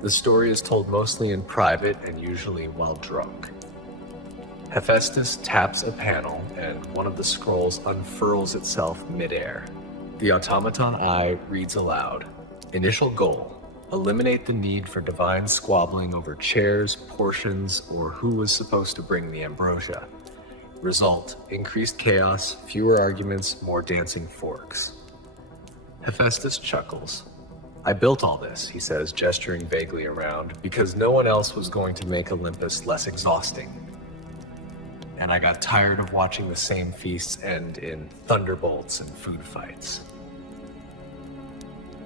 The story is told mostly in private and usually while drunk. Hephaestus taps a panel and one of the scrolls unfurls itself midair. The automaton eye reads aloud. Initial goal: eliminate the need for divine squabbling over chairs, portions, or who was supposed to bring the ambrosia. Result: increased chaos, fewer arguments, more dancing forks. Hephaestus chuckles. "I built all this," he says, gesturing vaguely around, "because no one else was going to make Olympus less exhausting. And I got tired of watching the same feasts end in thunderbolts and food fights."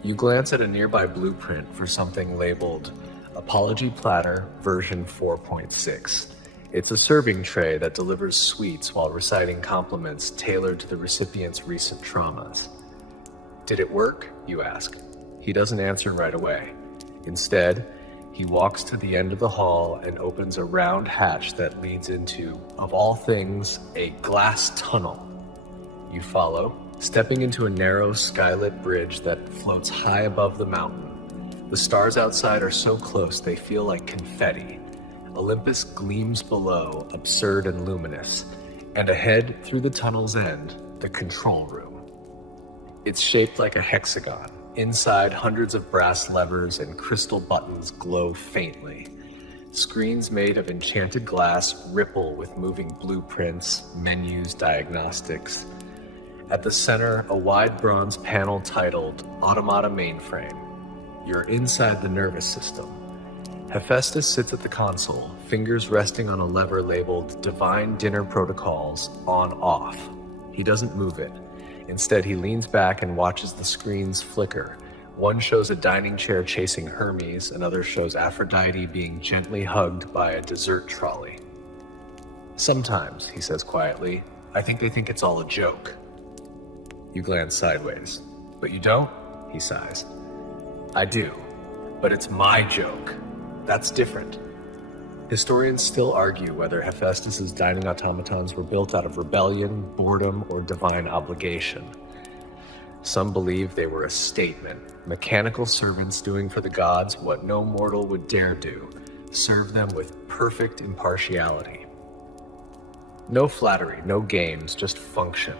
You glance at a nearby blueprint for something labeled Apology Platter version 4.6. It's a serving tray that delivers sweets while reciting compliments tailored to the recipient's recent traumas. "Did it work?" you ask. He doesn't answer right away. Instead, he walks to the end of the hall and opens a round hatch that leads into, of all things, a glass tunnel. You follow, stepping into a narrow skylit bridge that floats high above the mountain. The stars outside are so close they feel like confetti. Olympus gleams below, absurd and luminous, and ahead, through the tunnel's end, the control room. It's shaped like a hexagon. Inside, hundreds of brass levers and crystal buttons glow faintly. Screens made of enchanted glass ripple with moving blueprints, menus, diagnostics. At the center, a wide bronze panel titled Automata Mainframe. You're inside the nervous system. Hephaestus sits at the console, fingers resting on a lever labeled Divine Dinner Protocols On-Off. He doesn't move it. Instead, he leans back and watches the screens flicker. One shows a dining chair chasing Hermes, another shows Aphrodite being gently hugged by a dessert trolley. "Sometimes," he says quietly, "I think they think it's all a joke." You glance sideways. "But you don't?" he sighs. "I do, but it's my joke. That's different. Historians still argue whether Hephaestus's dining automatons were built out of rebellion, boredom, or divine obligation. Some believe they were a statement, mechanical servants doing for the gods what no mortal would dare do, serve them with perfect impartiality. No flattery, no games, just function.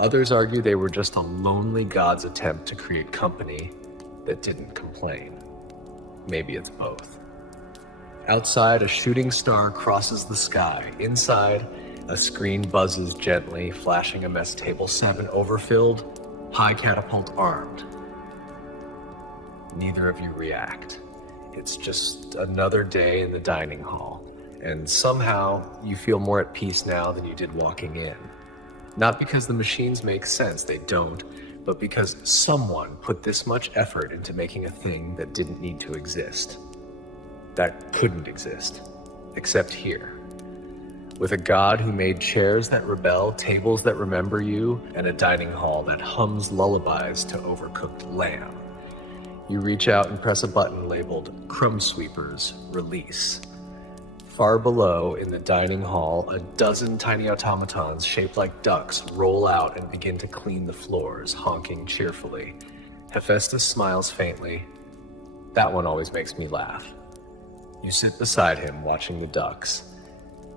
Others argue they were just a lonely god's attempt to create company that didn't complain. Maybe it's both. Outside, a shooting star crosses the sky. Inside, a screen buzzes gently, flashing a mess table 7 overfilled, high catapult armed. Neither of you react. It's just another day in the dining hall, and somehow you feel more at peace now than you did walking in. Not because the machines make sense, they don't, but because someone put this much effort into making a thing that didn't need to exist. That couldn't exist, except here. With a god who made chairs that rebel, tables that remember you, and a dining hall that hums lullabies to overcooked lamb. You reach out and press a button labeled Crumb Sweepers Release. Far below, in the dining hall, a dozen tiny automatons shaped like ducks roll out and begin to clean the floors, honking cheerfully. Hephaestus smiles faintly. That one always makes me laugh. You sit beside him, watching the ducks,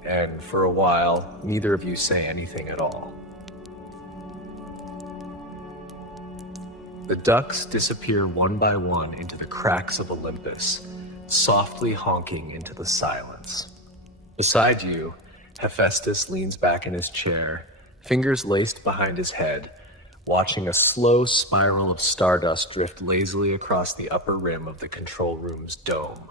and for a while, neither of you say anything at all. The ducks disappear one by one into the cracks of Olympus, softly honking into the silence. Beside you, Hephaestus leans back in his chair, fingers laced behind his head, watching a slow spiral of stardust drift lazily across the upper rim of the control room's dome.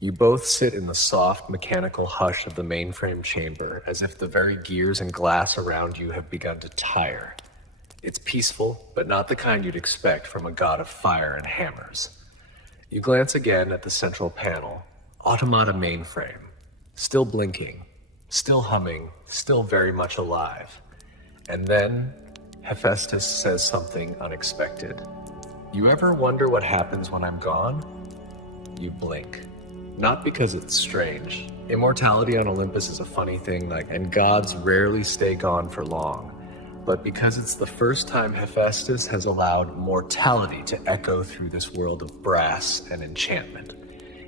You both sit in the soft, mechanical hush of the mainframe chamber, as if the very gears and glass around you have begun to tire. It's peaceful, but not the kind you'd expect from a god of fire and hammers. You glance again at the central panel, automata mainframe, still blinking, still humming, still very much alive. And then Hephaestus says something unexpected. You ever wonder what happens when I'm gone? You blink. Not because it's strange. Immortality on Olympus is a funny thing, and gods rarely stay gone for long. But because it's the first time Hephaestus has allowed mortality to echo through this world of brass and enchantment.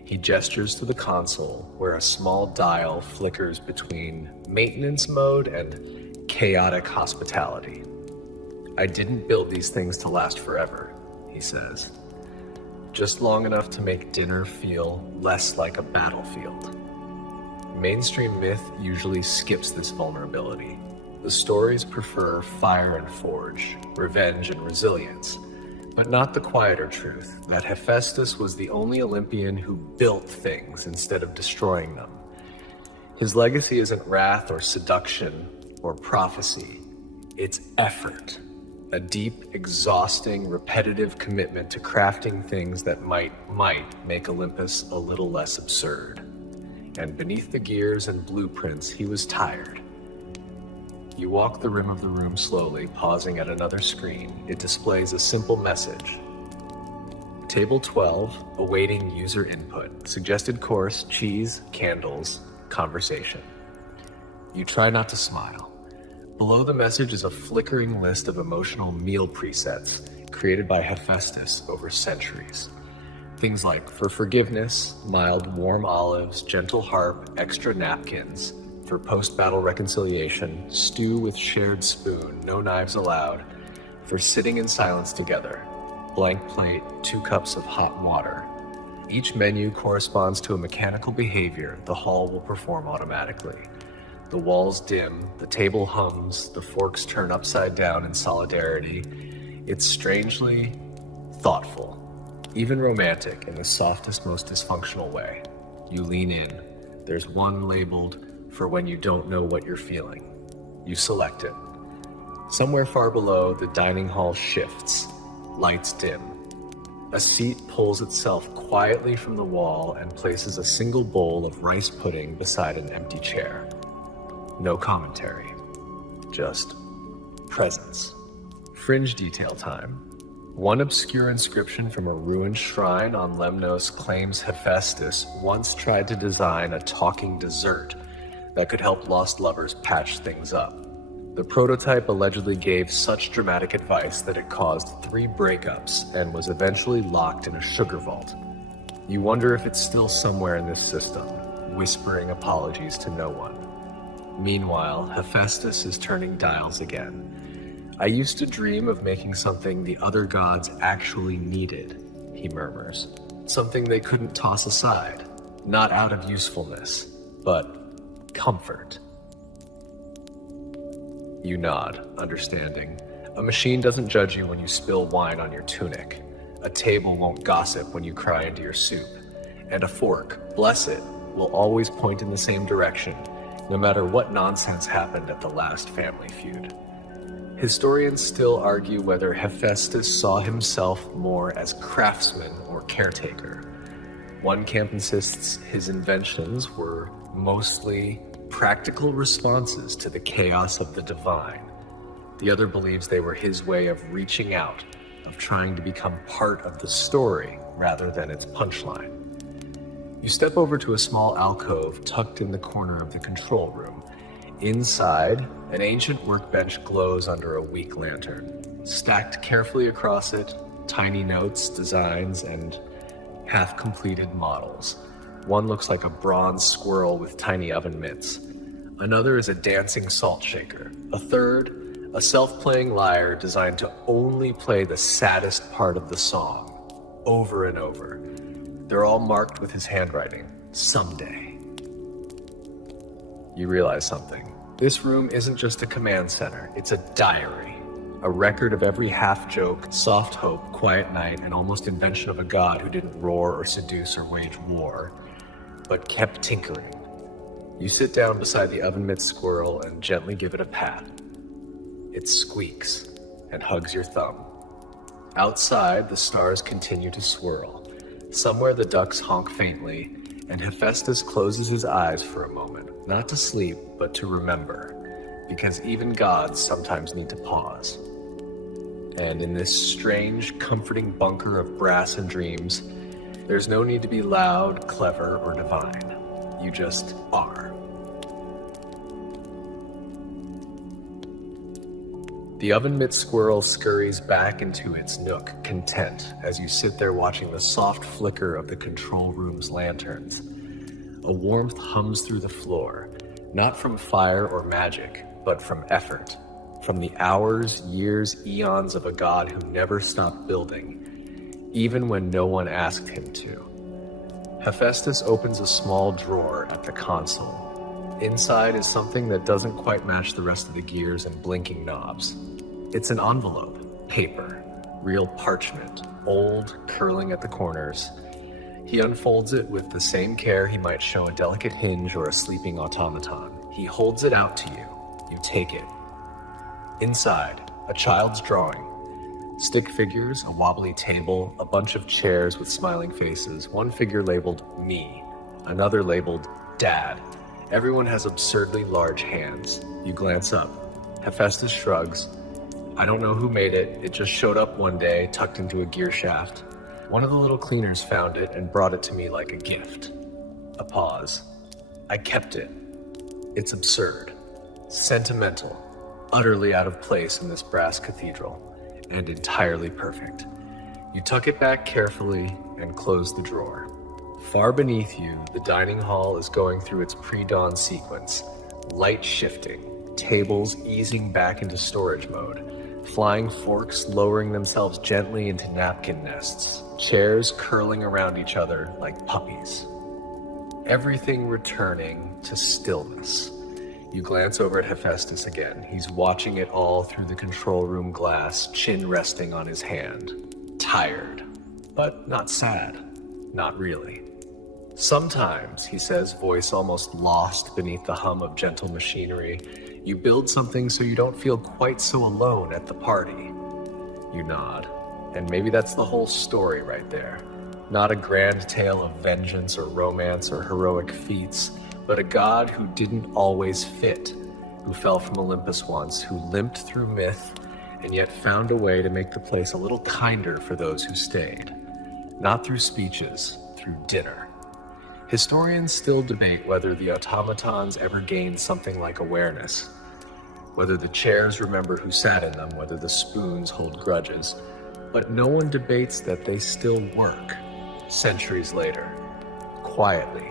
He gestures to the console, where a small dial flickers between maintenance mode and chaotic hospitality. I didn't build these things to last forever, he says. Just long enough to make dinner feel less like a battlefield. Mainstream myth usually skips this vulnerability. The stories prefer fire and forge, revenge and resilience, but not the quieter truth that Hephaestus was the only Olympian who built things instead of destroying them. His legacy isn't wrath or seduction or prophecy, it's effort. A deep, exhausting, repetitive commitment to crafting things that might make Olympus a little less absurd. And beneath the gears and blueprints, he was tired. You walk the rim of the room slowly, pausing at another screen. It displays a simple message. Table 12, awaiting user input. Suggested course, cheese, candles, conversation. You try not to smile. Below the message is a flickering list of emotional meal presets created by Hephaestus over centuries. Things like for forgiveness, mild warm olives, gentle harp, extra napkins. For post-battle reconciliation, stew with shared spoon, no knives allowed. For sitting in silence together, blank plate, 2 cups of hot water. Each menu corresponds to a mechanical behavior the hall will perform automatically. The walls dim, the table hums, the forks turn upside down in solidarity. It's strangely thoughtful, even romantic in the softest, most dysfunctional way. You lean in. There's one labeled for when you don't know what you're feeling. You select it. Somewhere far below, the dining hall shifts. Lights dim. A seat pulls itself quietly from the wall and places a single bowl of rice pudding beside an empty chair. No commentary, just presence. Fringe detail time. One obscure inscription from a ruined shrine on Lemnos claims Hephaestus once tried to design a talking dessert that could help lost lovers patch things up. The prototype allegedly gave such dramatic advice that it caused 3 breakups and was eventually locked in a sugar vault. You wonder if it's still somewhere in this system, whispering apologies to no one. Meanwhile, Hephaestus is turning dials again. "I used to dream of making something the other gods actually needed," he murmurs. "Something they couldn't toss aside, not out of usefulness, but comfort." You nod, understanding. A machine doesn't judge you when you spill wine on your tunic. A table won't gossip when you cry into your soup. And a fork, bless it, will always point in the same direction, no matter what nonsense happened at the last family feud. Historians still argue whether Hephaestus saw himself more as craftsman or caretaker. One camp insists his inventions were mostly practical responses to the chaos of the divine. The other believes they were his way of reaching out, of trying to become part of the story rather than its punchline. You step over to a small alcove tucked in the corner of the control room. Inside, an ancient workbench glows under a weak lantern. Stacked carefully across it, tiny notes, designs, and half-completed models. One looks like a bronze squirrel with tiny oven mitts. Another is a dancing salt shaker. A third, a self-playing lyre designed to only play the saddest part of the song, over and over. They're all marked with his handwriting, "Someday." You realize something. This room isn't just a command center, it's a diary. A record of every half-joke, soft hope, quiet night, and almost invention of a god who didn't roar or seduce or wage war, but kept tinkering. You sit down beside the oven mitt squirrel and gently give it a pat. It squeaks and hugs your thumb. Outside, the stars continue to swirl. Somewhere the ducks honk faintly, and Hephaestus closes his eyes for a moment, not to sleep, but to remember, because even gods sometimes need to pause. And in this strange, comforting bunker of brass and dreams, there's no need to be loud, clever, or divine. You just are. The oven mitt squirrel scurries back into its nook, content, as you sit there watching the soft flicker of the control room's lanterns. A warmth hums through the floor, not from fire or magic, but from effort, from the hours, years, eons of a god who never stopped building, even when no one asked him to. Hephaestus opens a small drawer at the console. Inside is something that doesn't quite match the rest of the gears and blinking knobs. It's an envelope, paper, real parchment, old, curling at the corners. He unfolds it with the same care he might show a delicate hinge or a sleeping automaton. He holds it out to you. You take it. Inside, a child's drawing. Stick figures, a wobbly table, a bunch of chairs with smiling faces, one figure labeled me, another labeled Dad. Everyone has absurdly large hands. You glance up. Hephaestus shrugs. "I don't know who made it. It just showed up one day, tucked into a gear shaft. One of the little cleaners found it and brought it to me like a gift." A pause. "I kept it. It's absurd, sentimental, utterly out of place in this brass cathedral, and entirely perfect." You tuck it back carefully and close the drawer. Far beneath you, the dining hall is going through its pre-dawn sequence, light shifting, tables easing back into storage mode, flying forks lowering themselves gently into napkin nests, chairs curling around each other like puppies. Everything returning to stillness. You glance over at Hephaestus again. He's watching it all through the control room glass, chin resting on his hand. Tired, but not sad. Not really. "Sometimes," he says, voice almost lost beneath the hum of gentle machinery, "you build something so you don't feel quite so alone at the party." You nod. And maybe that's the whole story right there. Not a grand tale of vengeance or romance or heroic feats, but a god who didn't always fit, who fell from Olympus once, who limped through myth, and yet found a way to make the place a little kinder for those who stayed. Not through speeches, through dinner. Historians still debate whether the automatons ever gained something like awareness, whether the chairs remember who sat in them, whether the spoons hold grudges, but no one debates that they still work, centuries later, quietly,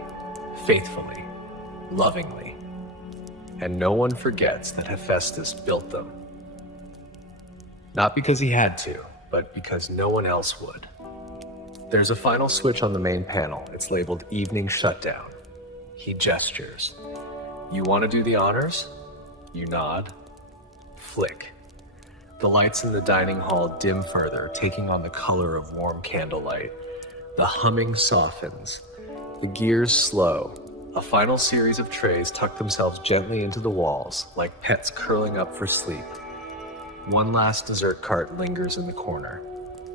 faithfully, lovingly. And no one forgets that Hephaestus built them. Not because he had to, but because no one else would. There's a final switch on the main panel. It's labeled Evening Shutdown. He gestures. You want to do the honors? You nod. Flick. The lights in the dining hall dim further, taking on the color of warm candlelight. The humming softens. The gears slow. A final series of trays tuck themselves gently into the walls, like pets curling up for sleep. One last dessert cart lingers in the corner.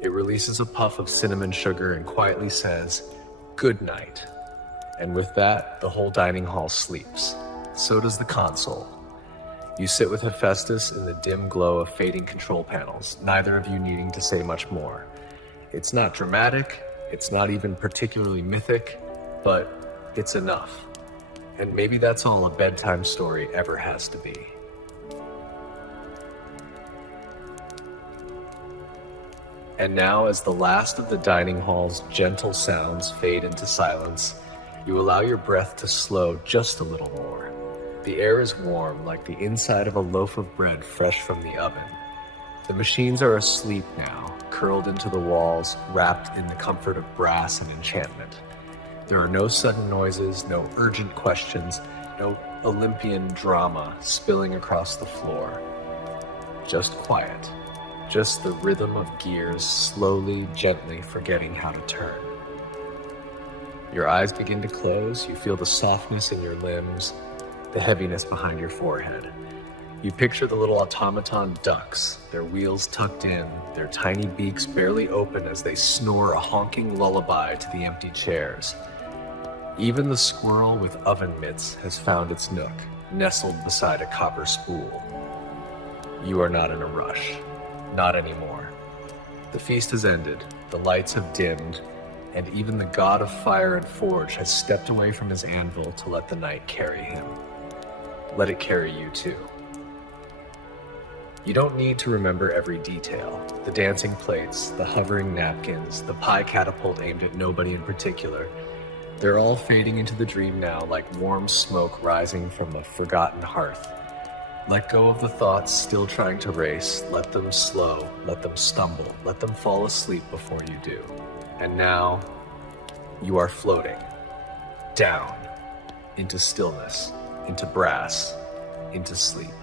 It releases a puff of cinnamon sugar and quietly says, "Good night." And with that, the whole dining hall sleeps. So does the console. You sit with Hephaestus in the dim glow of fading control panels, neither of you needing to say much more. It's not dramatic, it's not even particularly mythic, but it's enough. And maybe that's all a bedtime story ever has to be. And now, as the last of the dining hall's gentle sounds fade into silence, you allow your breath to slow just a little more. The air is warm, like the inside of a loaf of bread fresh from the oven. The machines are asleep now, curled into the walls, wrapped in the comfort of brass and enchantment. There are no sudden noises, no urgent questions, no Olympian drama spilling across the floor. Just quiet. Just the rhythm of gears slowly, gently forgetting how to turn. Your eyes begin to close, you feel the softness in your limbs, the heaviness behind your forehead. You picture the little automaton ducks, their wheels tucked in, their tiny beaks barely open as they snore a honking lullaby to the empty chairs. Even the squirrel with oven mitts has found its nook, nestled beside a copper spool. You are not in a rush. Not anymore. The feast has ended, the lights have dimmed, and even the god of fire and forge has stepped away from his anvil to let the night carry him. Let it carry you too. You don't need to remember every detail. The dancing plates, the hovering napkins, the pie catapult aimed at nobody in particular. They're all fading into the dream now like warm smoke rising from a forgotten hearth. Let go of the thoughts still trying to race. Let them slow, let them stumble, let them fall asleep before you do. And now, you are floating. Down. Into stillness. Into brass. Into sleep.